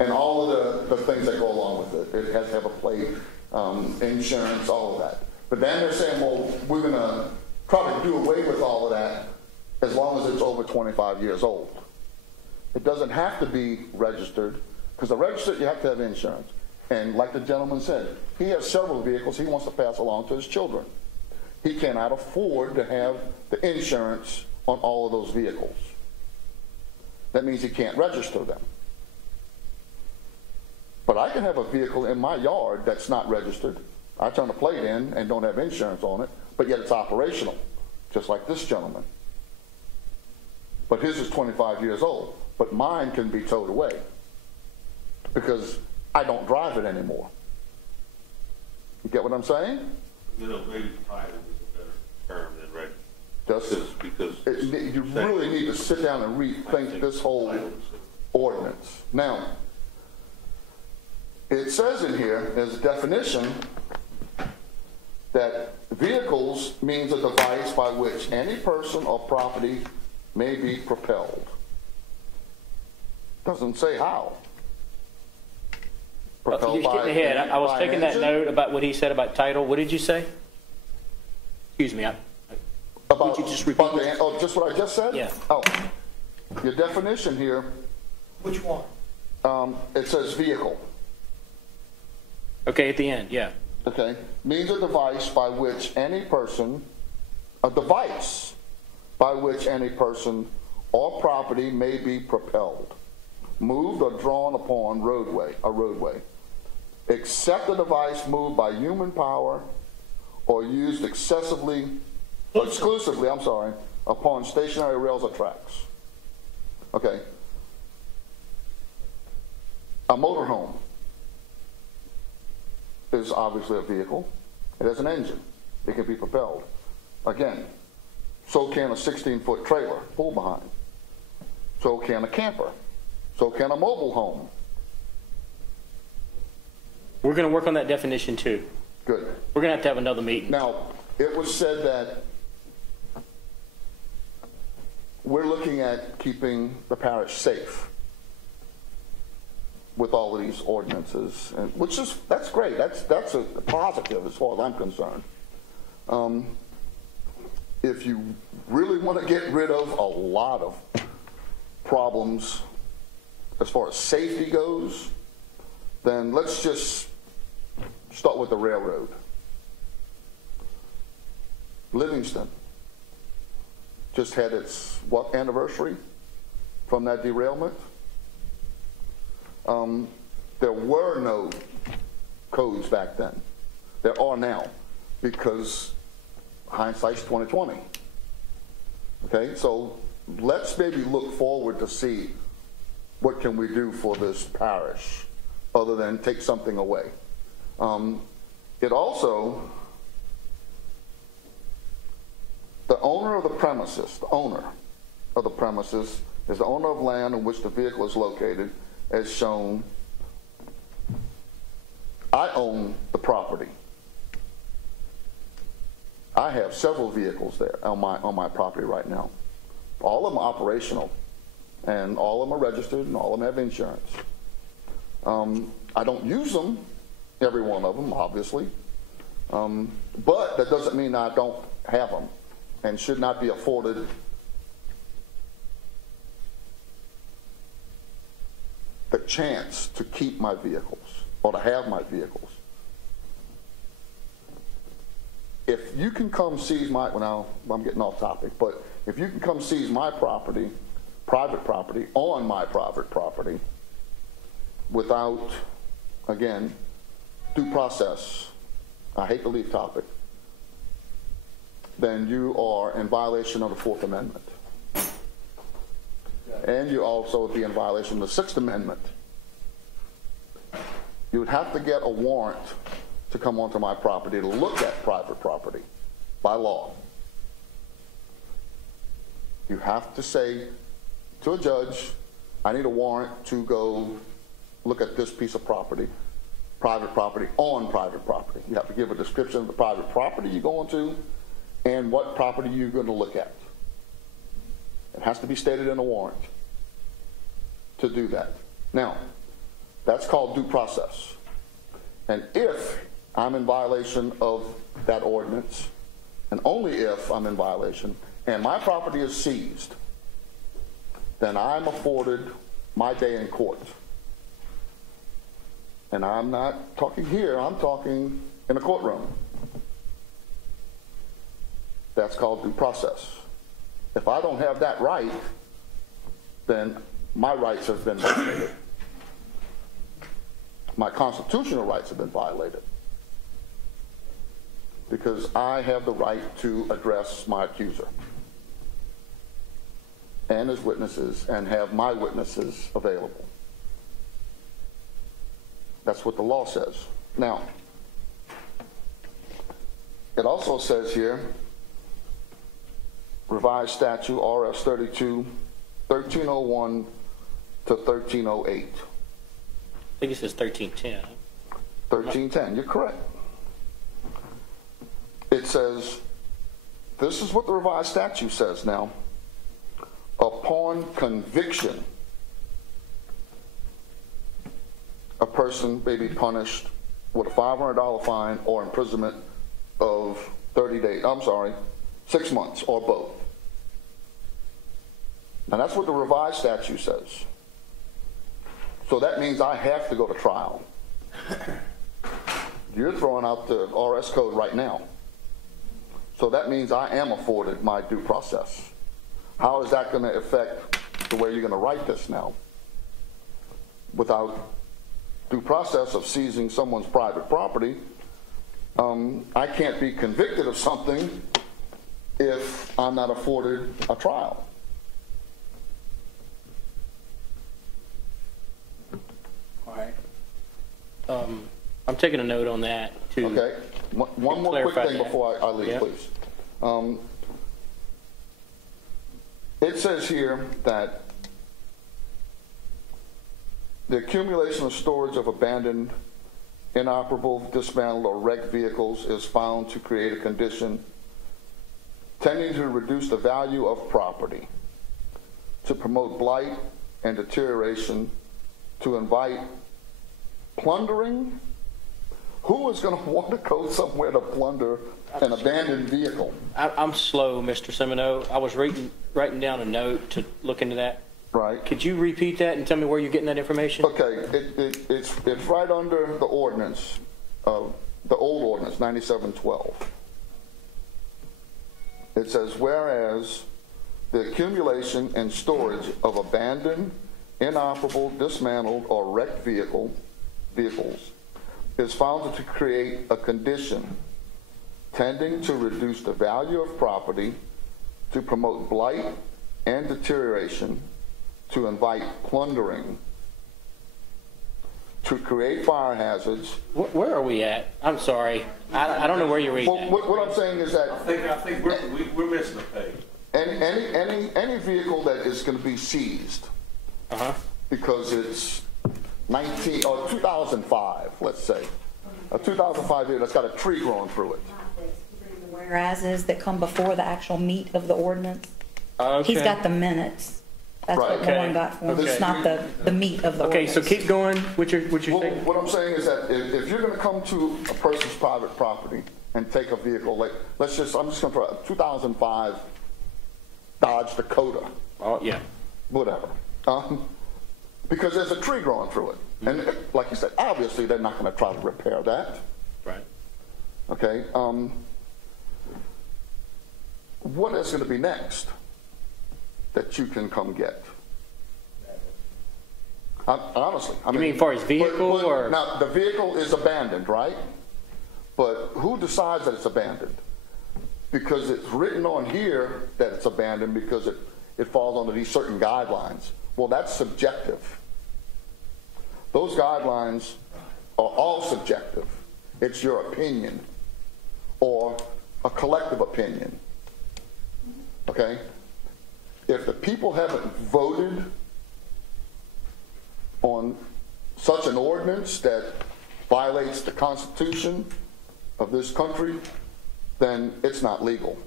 and all of the things that go along with it. It has to have a plate, insurance, all of that. But then they're saying, well, we're going to try to do away with all of that as long as it's over 25 years old. It doesn't have to be registered, because to register you have to have insurance. And like the gentleman said, he has several vehicles he wants to pass along to his children. He cannot afford to have the insurance on all of those vehicles. That means he can't register them. But I can have a vehicle in my yard that's not registered. I turn a plate in and don't have insurance on it, but yet it's operational, just like this gentleman. But his is 25 years old, but mine can be towed away because I don't drive it anymore. You get what I'm saying? Maybe private is a better term than registered. Because you really need to sit down and rethink this whole ordinance. Now, it says in here, as a definition, that vehicles means a device by which any person or property may be propelled. Doesn't say how. You're getting ahead. I was taking that note about what he said about title. What did you say? Excuse me. Would you just repeat? Just what I just said? Yeah. Oh, your definition here. Which one? It says vehicle. Okay, at the end, yeah. Okay, means a device by which any person, or property may be propelled, moved or drawn upon a roadway, except a device moved by human power or used exclusively, upon stationary rails or tracks. Okay. A motorhome is obviously a vehicle. It has an engine. It can be propelled. Again, so can a 16-foot trailer, pull behind. So can a camper. So can a mobile home. We're going to work on that definition too. Good. We're going to have another meeting. Now, it was said that we're looking at keeping the parish safe with all of these ordinances, and that's great. That's a positive as far as I'm concerned. If you really want to get rid of a lot of problems as far as safety goes, then let's just start with the railroad. Livingston just had its, anniversary from that derailment? There were no codes back then. There are now, because hindsight's 2020. Okay, so let's maybe look forward to see what can we do for this parish other than take something away. It also, the owner of the premises is the owner of land in which the vehicle is located, as shown. I own the property. I have several vehicles there on my property right now. All of them are operational, and all of them are registered, and all of them have insurance. I don't use them, every one of them, obviously, but that doesn't mean I don't have them and should not be afforded the chance to keep my vehicles or to have my vehicles. If you can come seize my, well now I'm getting off topic, but if you can come seize my property, private property, on my private property, without, again, due process, I hate to leave topic, then you are in violation of the Fourth Amendment. And you also would be in violation of the Sixth Amendment. You would have to get a warrant to come onto my property to look at private property by law. You have to say to a judge, I need a warrant to go look at this piece of property, private property, on private property. You have to give a description of the private property you're going to and what property you're going to look at. It has to be stated in a warrant to do that. Now, that's called due process. And if I'm in violation of that ordinance, and only if I'm in violation, and my property is seized, then I'm afforded my day in court. And I'm not talking here, I'm talking in a courtroom. That's called due process. If I don't have that right, then my rights have been violated. My constitutional rights have been violated. Because I have the right to address my accuser and his witnesses and have my witnesses available. That's what the law says. Now, it also says here, revised statute RS 32, 1301 to 1308. I think it says 1310. 1310, you're correct. It says, this is what the revised statute says now. Upon conviction, a person may be punished with a $500 fine or imprisonment of 6 months or both. And that's what the revised statute says. So that means I have to go to trial. You're throwing out the RS code right now. So that means I am afforded my due process. How is that going to affect the way you're going to write this now? Without due process of seizing someone's private property, I can't be convicted of something if I'm not afforded a trial. All right. I'm taking a note on that too. Okay. One more quick thing before I leave, please. It says here that the accumulation or storage of abandoned, inoperable, dismantled, or wrecked vehicles is found to create a condition tending to reduce the value of property, to promote blight and deterioration, to invite plundering. Who is going to want to go somewhere to plunder an abandoned vehicle? I'm slow, Mr. Semino. I was writing down a note to look into that. Right. Could you repeat that and tell me where you're getting that information? Okay, it's right under the ordinance, the old ordinance, 9712. It says, whereas the accumulation and storage of abandoned, inoperable, dismantled, or wrecked vehicles is found to create a condition tending to reduce the value of property, to promote blight and deterioration, to invite plundering, to create fire hazards. Where are we at? I'm sorry. I don't know where you're reading. Well, what I'm saying is that I think we're missing a page. Any vehicle that is going to be seized, because it's 2005, let's say, a 2005 vehicle that's got a tree growing through it, whereases that come before the actual meat of the ordinance. Okay. He's got the minutes. That's Right. what Lauren got for him. It's not the meat of the Okay, ordinance. so keep going. What you're Well, saying? what I'm saying is that if you're gonna come to a person's private property and take a vehicle, like, I'm just gonna throw a 2005 Dodge Dakota, Oh, yeah. whatever. Because there's a tree growing through it. And like you said, obviously, they're not gonna try to repair that, Right. okay? What is gonna be next that you can come get? Honestly, I You mean as far as vehicle or? Now, the vehicle is abandoned, right? But who decides that it's abandoned? Because it's written on here that it's abandoned because it falls under these certain guidelines. Well, that's subjective. Those guidelines are all subjective. It's your opinion or a collective opinion. Okay? If the people haven't voted on such an ordinance that violates the Constitution of this country, then it's not legal.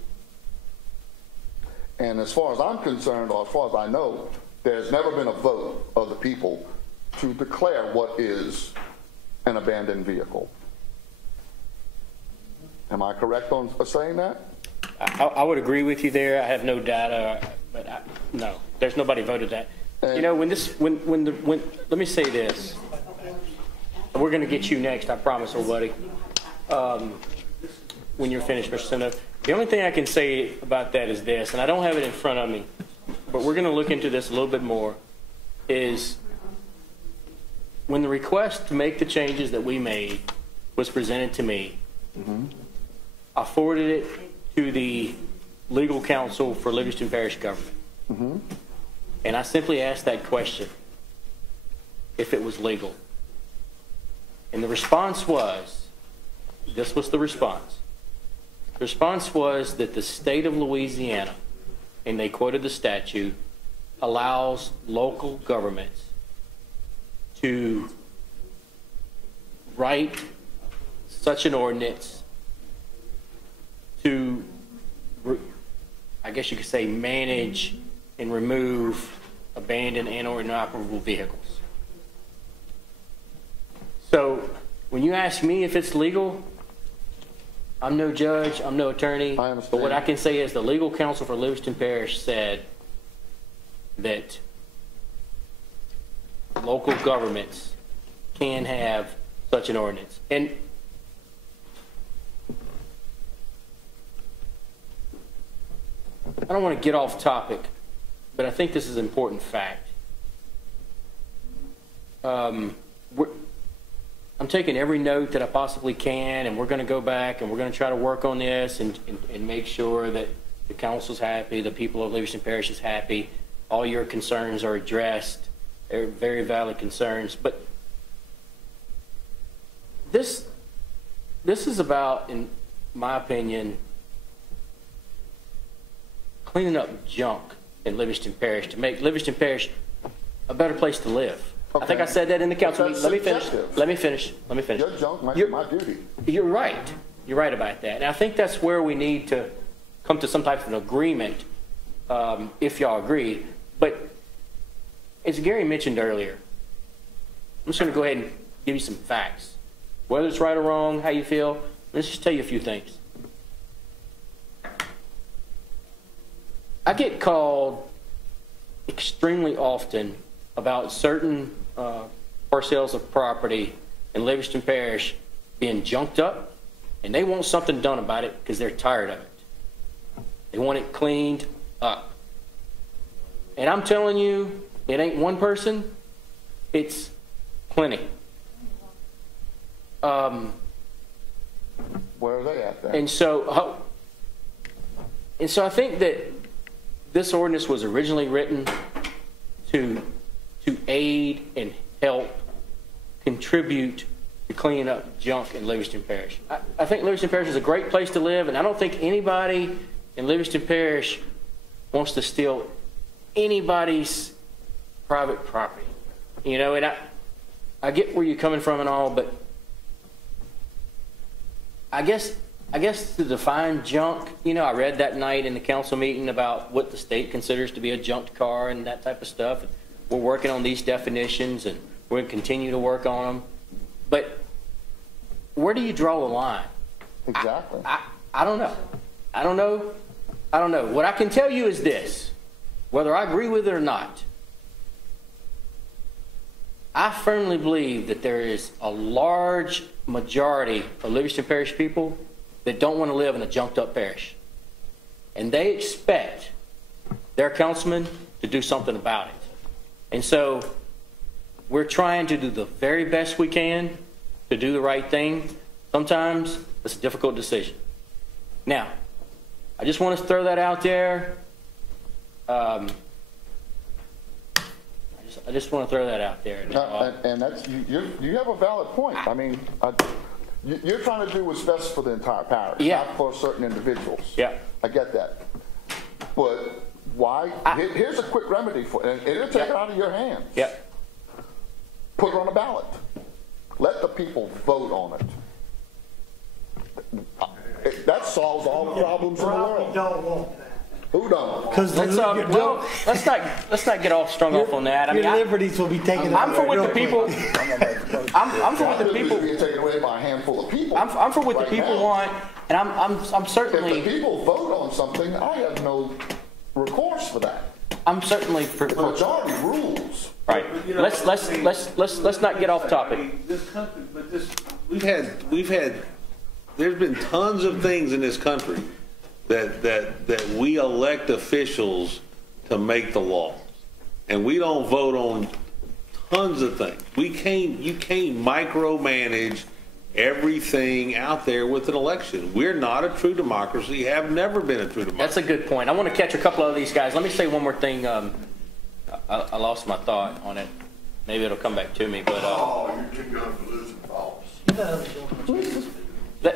And as far as I'm concerned, or as far as I know, there's never been a vote of the people to declare what is an abandoned vehicle. Am I correct on saying that? I would agree with you there. I have no data, but no, there's nobody voted that. You know, let me say this. We're going to get you next, I promise, old buddy. When you're finished, Mr. Sendo. The only thing I can say about that is this, and I don't have it in front of me, but we're going to look into this a little bit more, is when the request to make the changes that we made was presented to me, I forwarded it to the legal counsel for Livingston Parish government. And I simply asked that question, if it was legal. And the response was, this was the response. The response was that the state of Louisiana, and they quoted the statute, allows local governments to write such an ordinance to, I guess you could say, manage and remove abandoned and or inoperable vehicles. So when you ask me if it's legal, I'm no judge, I'm no attorney, I understand. but what I can say is the legal counsel for Livingston Parish said that local governments can have such an ordinance. And I don't want to get off topic, but I think this is an important fact. I'm taking every note that I possibly can, and we're going to go back and we're going to try to work on this and make sure that the council's happy, the people of Livingston Parish is happy, all your concerns are addressed. They're very valid concerns. But this is about, in my opinion, cleaning up junk in Livingston Parish to make Livingston Parish a better place to live. Okay. I think I said that in the council meeting. Let me finish. Your junk might be my duty. You're right. You're right about that. And I think that's where we need to come to some type of an agreement, if y'all agree. But as Gary mentioned earlier, I'm just going to go ahead and give you some facts. Whether it's right or wrong, how you feel, let's just tell you a few things. I get called extremely often about certain parcels of property in Livingston Parish being junked up, and they want something done about it because they're tired of it. They want it cleaned up. And I'm telling you, it ain't one person, it's plenty. Where are they at then? And so I think that this ordinance was originally written to aid and help contribute to cleaning up junk in Livingston Parish. I think Livingston Parish is a great place to live, and I don't think anybody in Livingston Parish wants to steal anybody's private property. You know, and I get where you're coming from and all, but I guess I guess to define junk, you know, I read that night in the council meeting about what the state considers to be a junked car and that type of stuff. We're working on these definitions and we're going to continue to work on them. But where do you draw the line? Exactly. I don't know. I don't know. What I can tell you is this, whether I agree with it or not, I firmly believe that there is a large majority of Livingston Parish people that don't want to live in a junked up parish. And they expect their councilman to do something about it. And so we're trying to do the very best we can to do the right thing. Sometimes it's a difficult decision. Now, I just want to throw that out there. I just want to throw that out there. And that's, you have a valid point. I mean, you're trying to do what's best for the entire parish, not for certain individuals. Yeah. I get that. But why? Here's a quick remedy for it. And it'll take it out of your hands. Yeah. Put it on a ballot. Let the people vote on it. That solves all the problems in the world. Don't want that. Who don't? Because let's not get strung off on that. I mean, your liberties will be taken. I'm for what the people. I'm for what the people. Being taken away by a handful of people. I'm for what the people want, and I'm certainly. If the people vote on something, I have no recourse for that. I'm certainly. The majority rules. Right. Let's not get off topic. This country, but we've had. There's been tons of things in this country that we elect officials to make the law, and we don't vote on tons of things. You can't micromanage everything out there with an election. We're not a true democracy. Have never been a true democracy. That's a good point. I want to catch a couple of these guys. Let me say one more thing. I lost my thought on it. Maybe it'll come back to me. But you're too young for losing thoughts.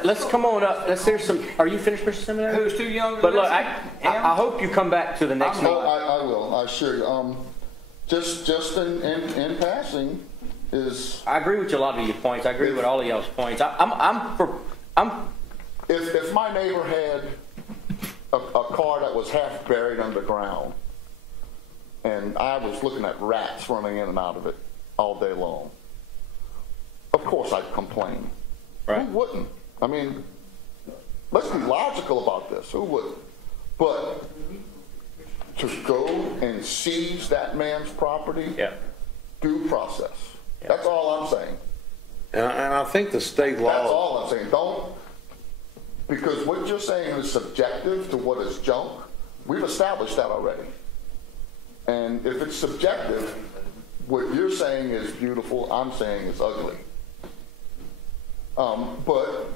Let's come on up. Let's hear some. Are you finished, Mr. Seminary? Who's too young? But look, I hope you come back to the next meeting. I will. I sure. Just in passing is. I agree with you a lot of your points. I agree with all of y'all's points. If my neighbor had a car that was half buried underground, and I was looking at rats running in and out of it all day long, of course I'd complain. Right. Who wouldn't? I mean, let's be logical about this. Who wouldn't? But to go and seize that man's property, due process. Yeah. That's all I'm saying. And I think the state law. That's all I'm saying. Don't, because what you're saying is subjective to what is junk. We've established that already. And if it's subjective, what you're saying is beautiful, I'm saying is ugly. But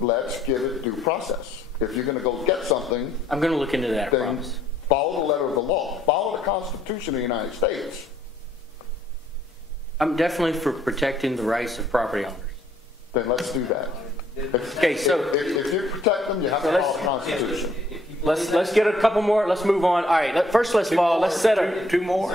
let's give it due process. If you're going to go get something, I'm going to look into that, I then promise. Follow the letter of the law. Follow the Constitution of the United States. I'm definitely for protecting the rights of property owners. Then let's do that. Okay, so if you protect them, you have to follow the Constitution. Let's get a couple more. Let's move on. All right. First, let's set a two more.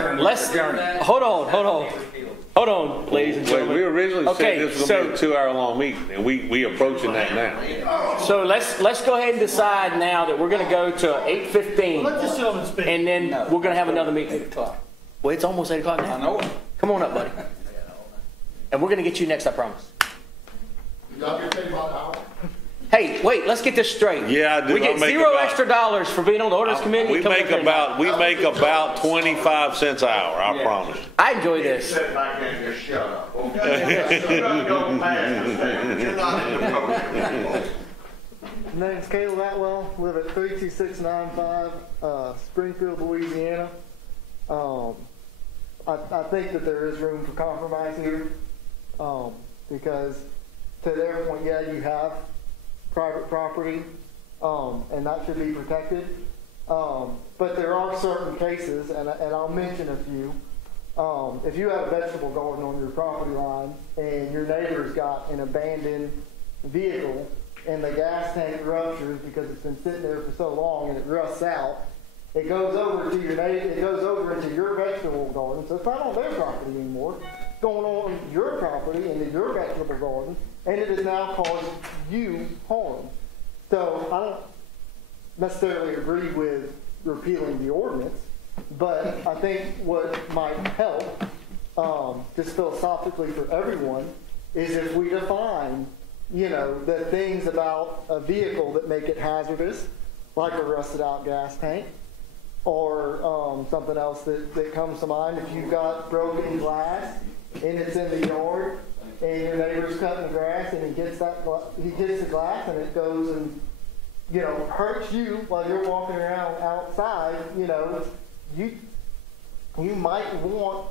Hold on, ladies and gentlemen. We originally said this was going to be a 2-hour-long meeting, and we approaching that now. So let's go ahead and decide now that we're going to go to 8:15. Let this gentleman speak. And then we're going to have another meeting at 8 o'clock. Well, it's almost 8 o'clock now. I know it. Come on up, buddy. And we're going to get you next, I promise. You got your thing about an hour? Hey, wait, let's get this straight. Yeah, I do. We get $0 extra for being on the Ordinance Committee. We make about 25 cents an hour, I promise. I enjoy this. Sit back and just shut up. Name's Caleb Atwell, live at 32695 Springfield, Louisiana. I think that there is room for compromise here, because to their point, yeah, you have private property, and that should be protected. But there are certain cases, and I'll mention a few. If you have a vegetable garden on your property line and your neighbor's got an abandoned vehicle and the gas tank ruptures because it's been sitting there for so long and it rusts out, it goes over to your neighbor, it goes over into your vegetable garden, so it's not on their property anymore. going on your property into your vegetable garden, and it has now caused you harm. So I don't necessarily agree with repealing the ordinance, but I think what might help, just philosophically for everyone, is if we define, the things about a vehicle that make it hazardous, like a rusted out gas tank, or something else that comes to mind. If you've got broken glass and it's in the yard, and your neighbor's cutting the grass and he gets the glass and it goes and hurts you while you're walking around outside, you might want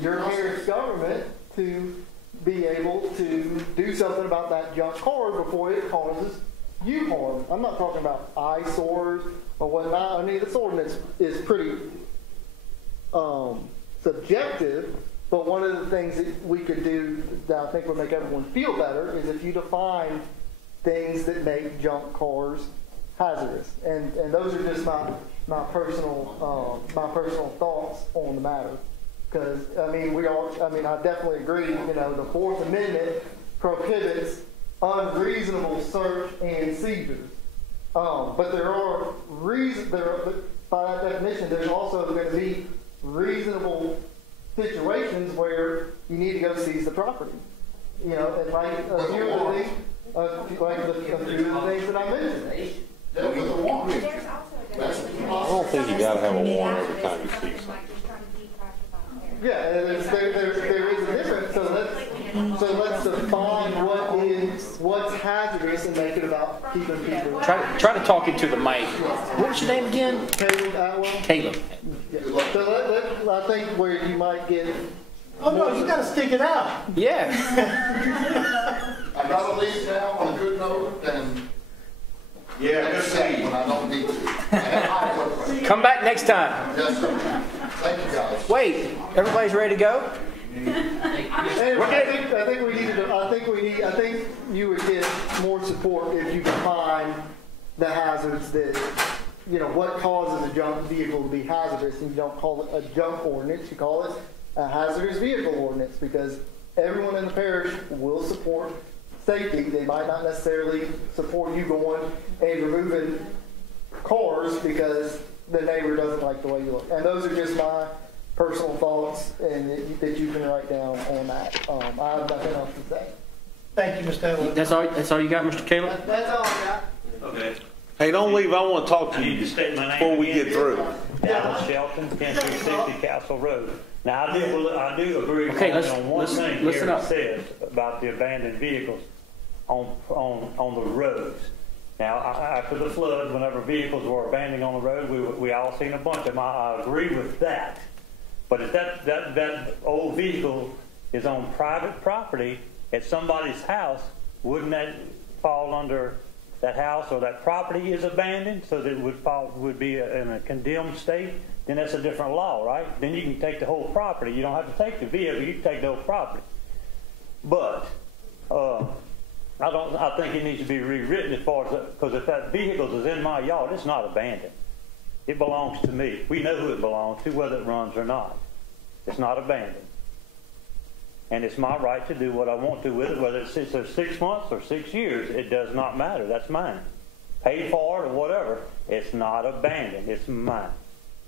your nearest government to be able to do something about that junk car before it causes you harm. I'm not talking about eyesores or whatnot. I mean, this ordinance is pretty subjective, but one of the things that we could do that I think would make everyone feel better is if you define things that make junk cars hazardous. And those are just my personal thoughts on the matter. Because I definitely agree. The Fourth Amendment prohibits unreasonable search and seizures. But there are by that definition, there's also going to be reasonable situations where you need to go seize the property. And like a few of the things that I mentioned. There's also I don't think you gotta have a warrant every time you see something. Yeah, there is a difference. So let's define what's hazardous and make it about keeping people. Try to talk into the mic. What was your name again? Caleb Atwell. Caleb. Yeah. So I think where you might get. Oh no, you got to stick it out. Yeah. I gotta leave now on a good note, and Yeah, good when I don't need to. Come back next time. Yes, sir. Thank you, guys. Wait, everybody's ready to go? Anyway, I think you would get more support if you define the hazards that, what causes a junk vehicle to be hazardous, and you don't call it a junk ordinance, you call it a hazardous vehicle ordinance, because everyone in the parish will support safety. They might not necessarily support you going and removing cars because the neighbor doesn't like the way you look. And those are just my personal thoughts, and that you can write down on that. I have nothing else to say. Thank you, Mr. Taylor. That's all you got, Mr. Caleb? That's all I got. Okay. Hey, don't leave. I want to talk to I need you to state my name before we again. get through. Alan Shelton, 10-360 Castle Road. Now, I do agree on one thing here it says about the abandoned vehicles on the roads. Now, after the flood, whenever vehicles were abandoned on the road, we all seen a bunch of them. I agree with that. But if that old vehicle is on private property at somebody's house, wouldn't that fall under that house, or that property is abandoned, so that it would be in a condemned state? Then that's a different law, right? Then you can take the whole property. You don't have to take the vehicle. You can take the whole property. But I think it needs to be rewritten as far as because if that vehicle is in my yard, it's not abandoned. It belongs to me. We know who it belongs to, whether it runs or not. It's not abandoned. And it's my right to do what I want to with it, whether it's 6 months or 6 years. It does not matter. That's mine. Paid for it or whatever. It's not abandoned. It's mine.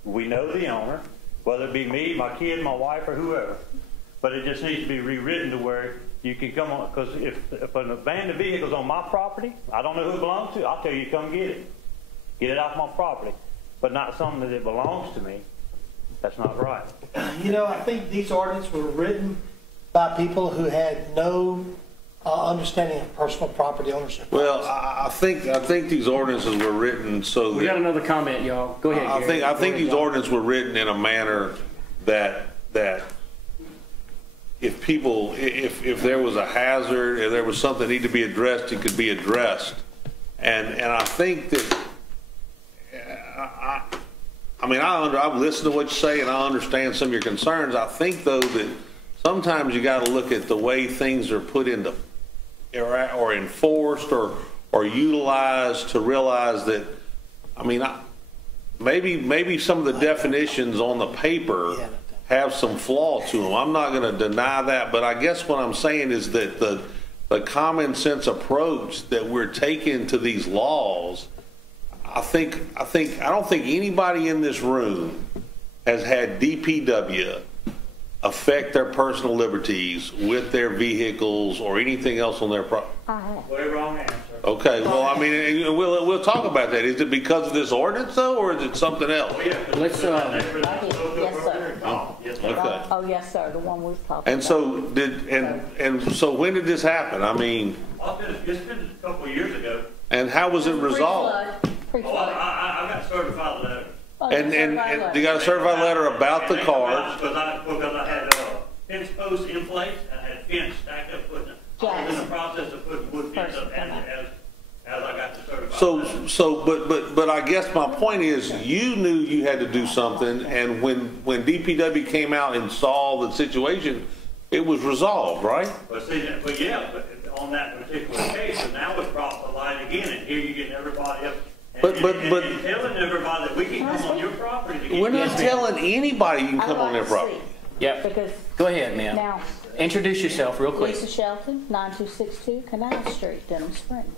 We know the owner, whether it be me, my kid, my wife, or whoever. But it just needs to be rewritten to where you can come on, because if an abandoned vehicle's on my property, I don't know who it belongs to, I'll tell you, come get it. Get it off my property. But not something that belongs to me. That's not right. I think these ordinances were written by people who had no understanding of personal property ownership. Well, I think these ordinances were written so We got another comment, y'all. Go ahead, Gary. I think these ordinances were written in a manner that if there was a hazard, if there was something that needed to be addressed, it could be addressed. And I think that I've listened to what you say, and I understand some of your concerns. I think, though, that sometimes you got to look at the way things are put into or enforced or utilized to realize that, maybe some of the definitions on the paper have some flaw to them. I'm not going to deny that, but I guess what I'm saying is that the common sense approach that we're taking to these laws, I don't think anybody in this room has had DPW affect their personal liberties with their vehicles or anything else on their property. Way wrong answer. Okay, well, I mean, we'll talk about that. Is it because of this ordinance though, or is it something else? Let's, Yes, sir. Okay. Oh, yes, sir, the one we was talking And about. so so when did this happen? I mean, It's been a couple of years ago. and how was it resolved? Oh, Pre-flood. I got a certified letter. Oh, And certified you got a certified letter about the cars. Because I had fence posts in place, I had fence stacked up, I was in the process of putting wood fence up as I got the certified letter. But I guess my point is, you knew you had to do something, and when DPW came out and saw the situation, it was resolved, right? But on that particular case, and now it's brought to light again, and here you're getting everybody up. And telling everybody that we can come on your property. To get We're not telling anybody you can come on their property. Yeah. Because Go ahead, ma'am. now, Introduce yourself real quick. Lisa Shelton, 9262 Canal Street, Denham Springs.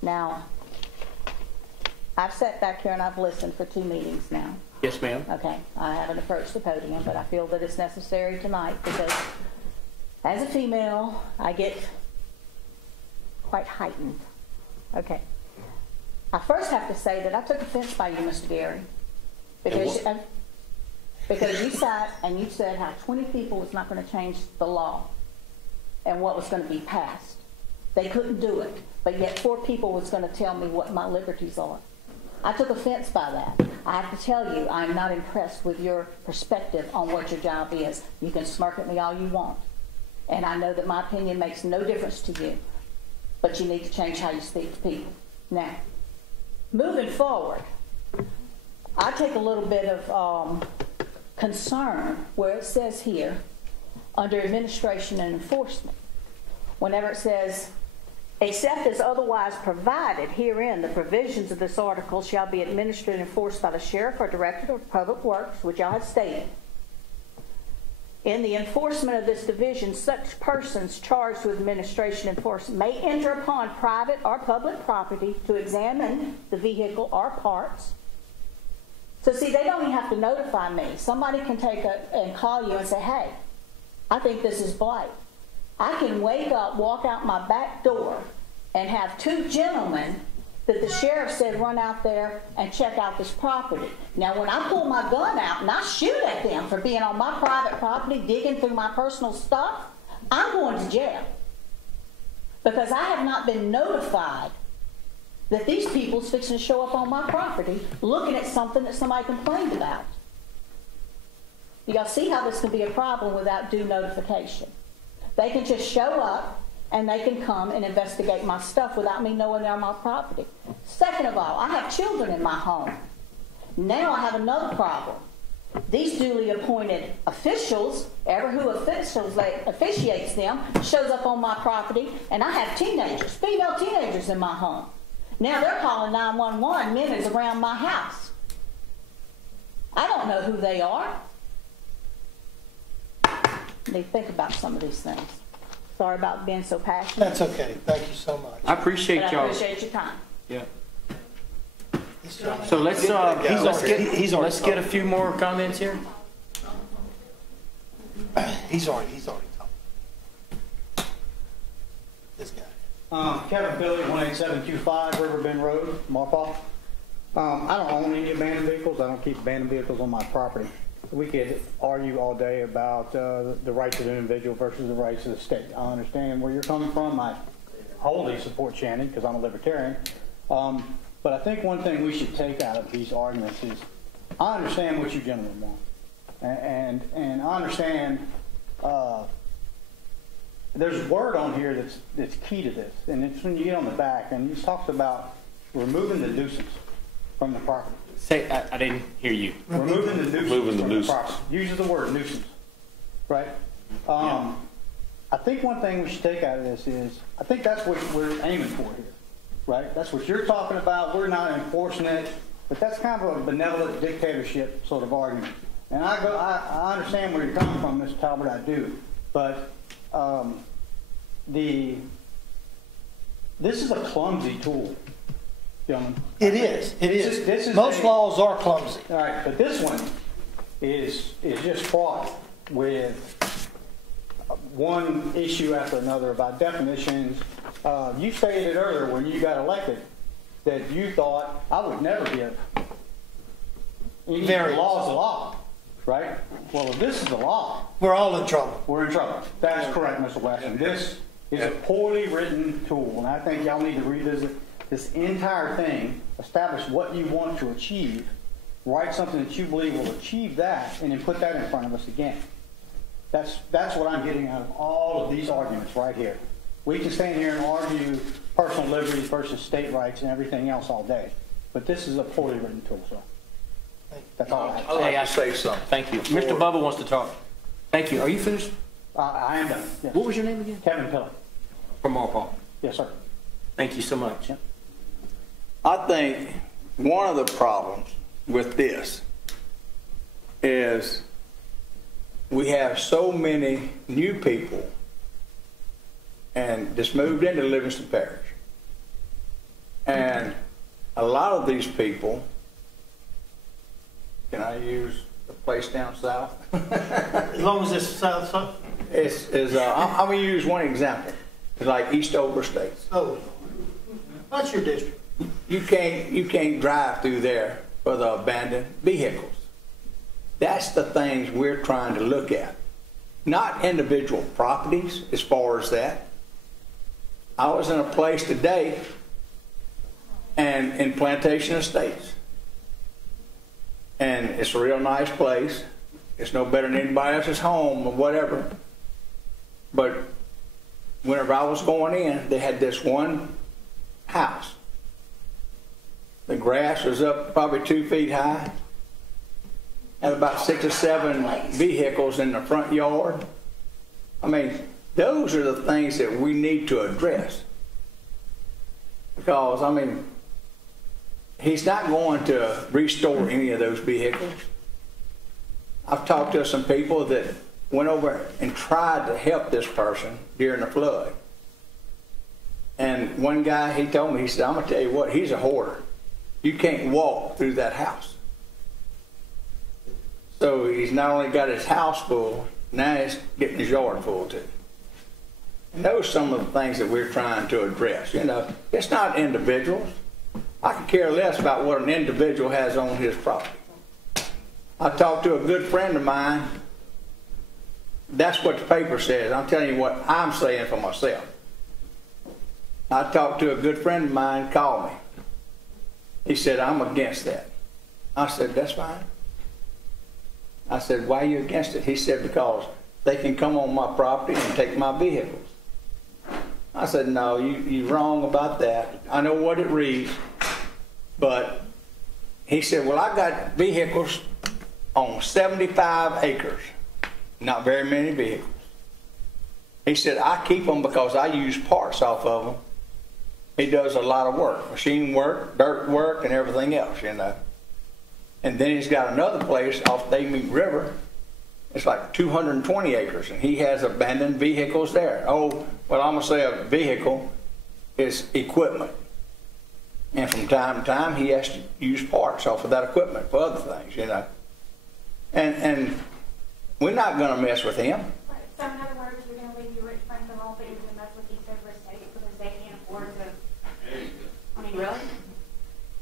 Now, I've sat back here and I've listened for 2 meetings now. Yes, ma'am. Okay, I haven't approached the podium, but I feel that it's necessary tonight because as a female, I get quite heightened. Okay. I first have to say that I took offense by you, Mr. Gary, because you sat and you said how 20 people was not going to change the law and what was going to be passed. They couldn't do it, but yet 4 people was going to tell me what my liberties are. I took offense by that. I have to tell you, I'm not impressed with your perspective on what your job is. You can smirk at me all you want, and I know that my opinion makes no difference to you, but you need to change how you speak to people. Now, moving forward, I take a little bit of concern where it says here, under administration and enforcement, whenever it says, except as otherwise provided herein, the provisions of this article shall be administered and enforced by the sheriff or director of public works, which I have stated. In the enforcement of this division, such persons charged with administration and enforcement may enter upon private or public property to examine the vehicle or parts. So see, they don't even have to notify me. Somebody can and call you and say, hey, I think this is blight. I can wake up, walk out my back door, and have 2 gentlemen that the sheriff said run out there and check out this property. Now, when I pull my gun out and I shoot at them for being on my private property, digging through my personal stuff, I'm going to jail. Because I have not been notified that these people's fixing to show up on my property looking at something that somebody complained about. Y'all see how this can be a problem without due notification. They can just show up and they can come and investigate my stuff without me knowing they're on my property. Second of all, I have children in my home. Now I have another problem. These duly appointed officials, who officiates them, shows up on my property, and I have teenagers, female teenagers in my home. Now they're calling 911 minutes around my house. I don't know who they are. They think about some of these things. Sorry about being so passionate. That's okay. Thank you so much. I appreciate y'all. I appreciate your time. Yeah. So let's get a few more comments here. He's already talking. This guy. Kevin Billy, 18725 Riverbend Road, Marpaw. I don't own any abandoned vehicles. I don't keep abandoned vehicles on my property. We could argue all day about the rights of the individual versus the rights of the state. I understand where you're coming from. I wholly support Shannon because I'm a libertarian. But I think one thing we should take out of these arguments is I understand what you gentlemen want. And I understand there's word on here that's key to this. And it's when you get on the back and it talks about removing the nuisance from the property. Say, I didn't hear you. Removing the nuisance from the property. Uses the word nuisance, right? I think one thing we should take out of this is, I think that's what we're aiming for here, right? That's what you're talking about. We're not enforcing it, but that's kind of a benevolent dictatorship sort of argument. And I understand where you're coming from, Mr. Talbot, I do. But this is a clumsy tool, gentlemen. It is. It is. This is Most laws are clumsy. All right, but this one is just fraught with one issue after another about definitions. You stated earlier when you got elected that you thought I would never give. Very. Law is a law, right? Well, if this is the law, We're all in trouble. we're in trouble. That's correct, Mr. Weston. This is a poorly written tool, and I think y'all need to revisit this entire thing, establish what you want to achieve, write something that you believe will achieve that, and then put that in front of us again. That's what I'm getting out of all of these arguments right here. We can stand here and argue personal liberties versus state rights and everything else all day, but this is a poorly written tool, so that's all I have to say. Hey, I say something. Thank you. Mr. Bubba wants to talk. Thank you. Are you finished? I am done. Yes. What was your name again? Kevin Pillar. From Marpaw. Yes, sir. Thank you so much. Yep. I think one of the problems with this is we have so many new people and just moved into Livingston Parish. And a lot of these people, can I use the place down south? As long as it's south. I'm going to use one example. It's like Eastover Estates. Oh, what's your district? You can't drive through there for the abandoned vehicles. That's the things we're trying to look at. Not individual properties as far as that. I was in a place today and in Plantation Estates. And it's a real nice place. It's no better than anybody else's home or whatever. But whenever I was going in, they had this one house. The grass was up probably 2 feet high. Had about 6 or 7 vehicles in the front yard. I mean, those are the things that we need to address. Because, I mean, he's not going to restore any of those vehicles. I've talked to some people that went over and tried to help this person during the flood. And one guy, he told me, he said, I'm going to tell you what, he's a hoarder. You can't walk through that house. So he's not only got his house full, now he's getting his yard full too. And those are some of the things that we're trying to address. You know, it's not individuals. I could care less about what an individual has on his property. I talked to a good friend of mine. That's what the paper says. I'm telling you what I'm saying for myself. I talked to a good friend of mine, called me. He said, I'm against that. I said, that's fine. I said, why are you against it? He said, because they can come on my property and take my vehicles. I said, no, you're wrong about that. I know what it reads. But he said, well, I got vehicles on 75 acres. Not very many vehicles. He said, I keep them because I use parts off of them. He does a lot of work, machine work, dirt work, and everything else, you know. And then he's got another place off the Meat River. It's like 220 acres, and he has abandoned vehicles there. Oh, well, I'm going to say a vehicle is equipment. And from time to time, he has to use parts off of that equipment for other things, you know. And we're not going to mess with him. So in other words, you're going to leave your rich friends alone, but you're going to mess with Eastover Estates because they can't afford to. I mean, really?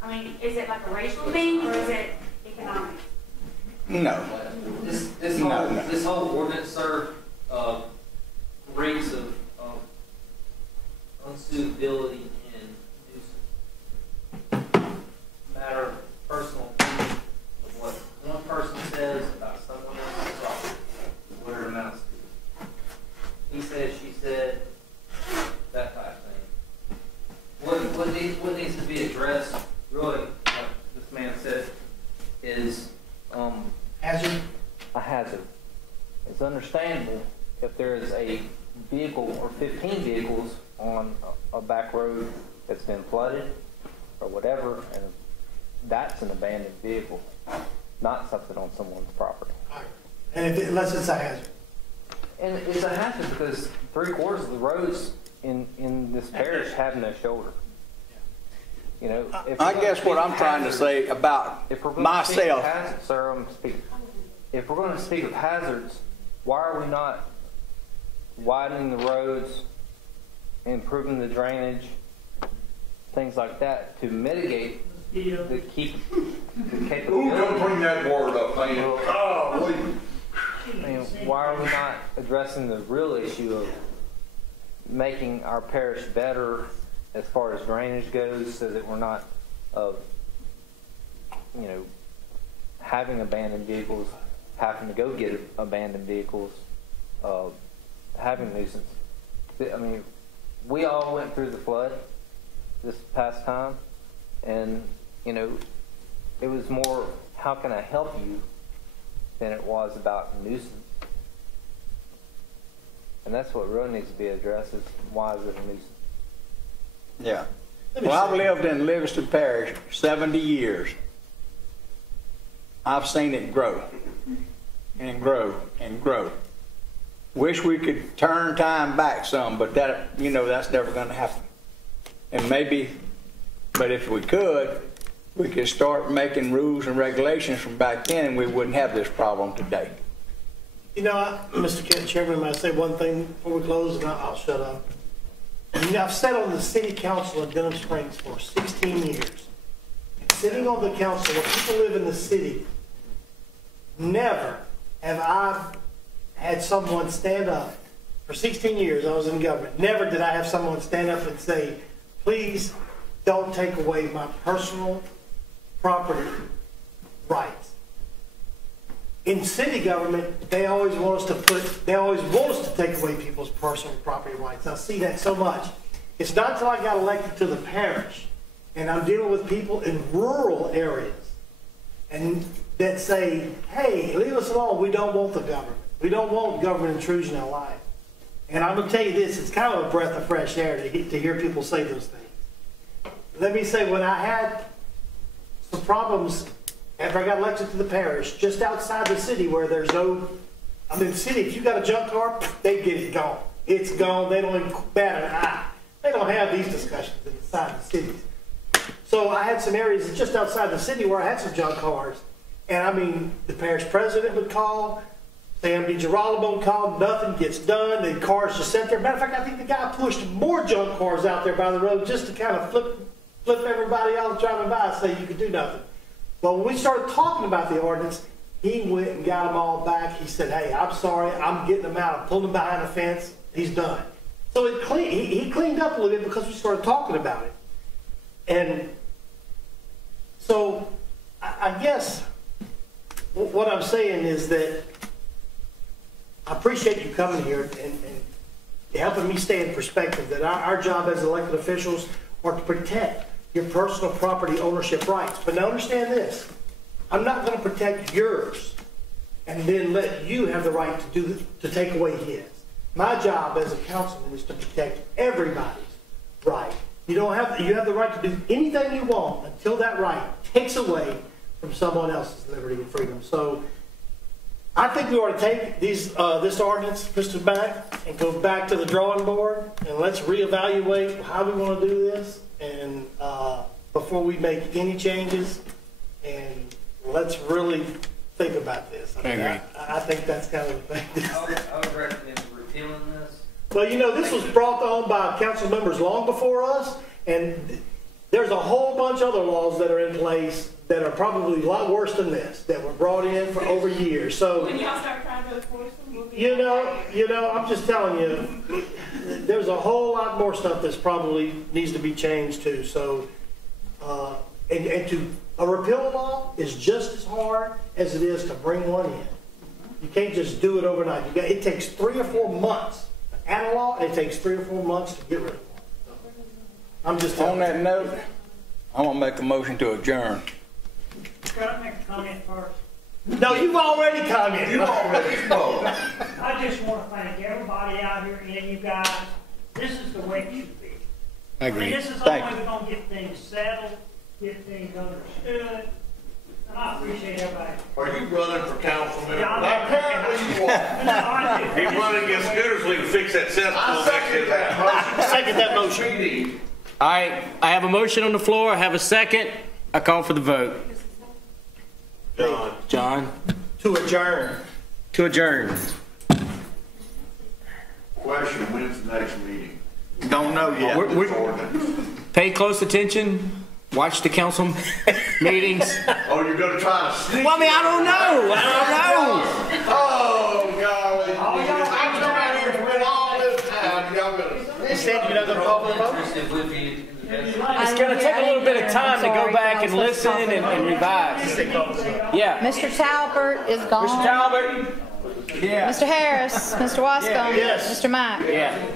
I mean, is it like a racial thing or is it economic? No. This whole ordinance, sir, reeks of unsuitability and matter of personal opinion of what one person says about someone else's property, what it amounts to. He said, she said, that type of thing. What needs to be addressed, really, like this man said, is Hazard? a hazard. It's understandable if there is a vehicle or 15 vehicles on a back road that's been flooded or whatever, and that's an abandoned vehicle. not something on someone's property. And unless it's a hazard. And it's a hazard because 3/4 of the roads in this parish have no shoulder. You know, I guess what I'm trying to say about myself. Sir, I'm speaking. If we're going to speak of hazards, why are we not widening the roads, improving the drainage, things like that to mitigate the capability? Ooh, don't bring that word up, man. Oh, I mean, why are we not addressing the real issue of making our parish better as far as drainage goes, so that we're not, having abandoned vehicles, having to go get abandoned vehicles, having nuisance. I mean, we all went through the flood this past time, and it was more, how can I help you, than it was about nuisance. And that's what really needs to be addressed, is why is it a nuisance? Yeah. Well, I've lived in Livingston Parish 70 years. I've seen it grow and grow and grow. Wish we could turn time back some, but that, that's never going to happen. And maybe, but if we could start making rules and regulations from back then, and we wouldn't have this problem today. Mr. Chairman, may I say one thing before we close, and I'll shut up. I've sat on the city council of Denham Springs for 16 years. Sitting on the council where people live in the city, never have I had someone stand up. For 16 years I was in government. Never did I have someone stand up and say, please don't take away my personal property rights. In city government, they always want us to take away people's personal property rights. I see that so much. It's not until I got elected to the parish and I'm dealing with people in rural areas and that say, hey, leave us alone. We don't want the government. We don't want government intrusion in our life. And I'm going to tell you this, it's kind of a breath of fresh air to hear people say those things. Let me say, when I had some problems after I got elected to the parish, just outside the city where there's no, in the city, if you got a junk car, they get it gone. It's gone. They don't even bat an eye. They don't have these discussions inside the cities. So I had some areas just outside the city where I had some junk cars. And the parish president would call, Sam DiGirolamo would call, nothing gets done, the cars just sit there. Matter of fact, I think the guy pushed more junk cars out there by the road just to kind of flip everybody out driving by and say you could do nothing. Well, when we started talking about the ordinance, he went and got them all back. He said, hey, I'm sorry, I'm getting them out. I pulled them behind the fence. He's done. So he cleaned up a little bit because we started talking about it. And so I guess what I'm saying is that I appreciate you coming here and helping me stay in perspective that our job as elected officials are to protect your personal property ownership rights. But now understand this, I'm not going to protect yours and then let you have the right to take away his. My job as a councilman is to protect everybody's right. You have the right to do anything you want until that right takes away from someone else's liberty and freedom. So I think we ought to take this ordinance, Mr. Back, and go back to the drawing board and let's reevaluate how we want to do this. And before we make any changes, and let's really think about this. I think that's kind of the thing. I would recommend repealing this. Well, this was brought on by council members long before us, and there's a whole bunch of other laws that are in place that are probably a lot worse than this, that were brought in for over years. So when y'all start trying to enforce them, we'll be I'm just telling you, there's a whole lot more stuff that's probably needs to be changed too. So, a repeal law is just as hard as it is to bring one in. You can't just do it overnight. It takes 3 or 4 months to add a law, and it takes 3 or 4 months to get rid of one. I'm just on that note, I'm gonna make a motion to adjourn. Can I make a comment first? No, you've already commented. You already spoke. I just want to thank everybody out here and you guys. This is the way it should be. I agree. This is the only way we're going to get things settled, get things understood. And I appreciate everybody. Are you running for council member? Yeah, Apparently you are. He's running against Scooters so we can fix that cesspool. I second that motion. Second that motion. All right, I have a motion on the floor. I have a second. I call for the vote. John? To adjourn. To adjourn. Question, when's the next meeting? Don't know yet. Pay close attention. Watch the council meetings. Oh, you're gonna try to sneak? Well, I mean, I don't know. Oh, golly. I've been out here for all this time. Y'all gonna. Instead, you're not gonna call for the vote? It's going to take a little bit of time to go back and listen and revise. Yeah. Mr. Talbert is gone. Mr. Talbert? Yeah. Mr. Harris, Mr. Wascom, Yes. Mr. Mack. Yeah.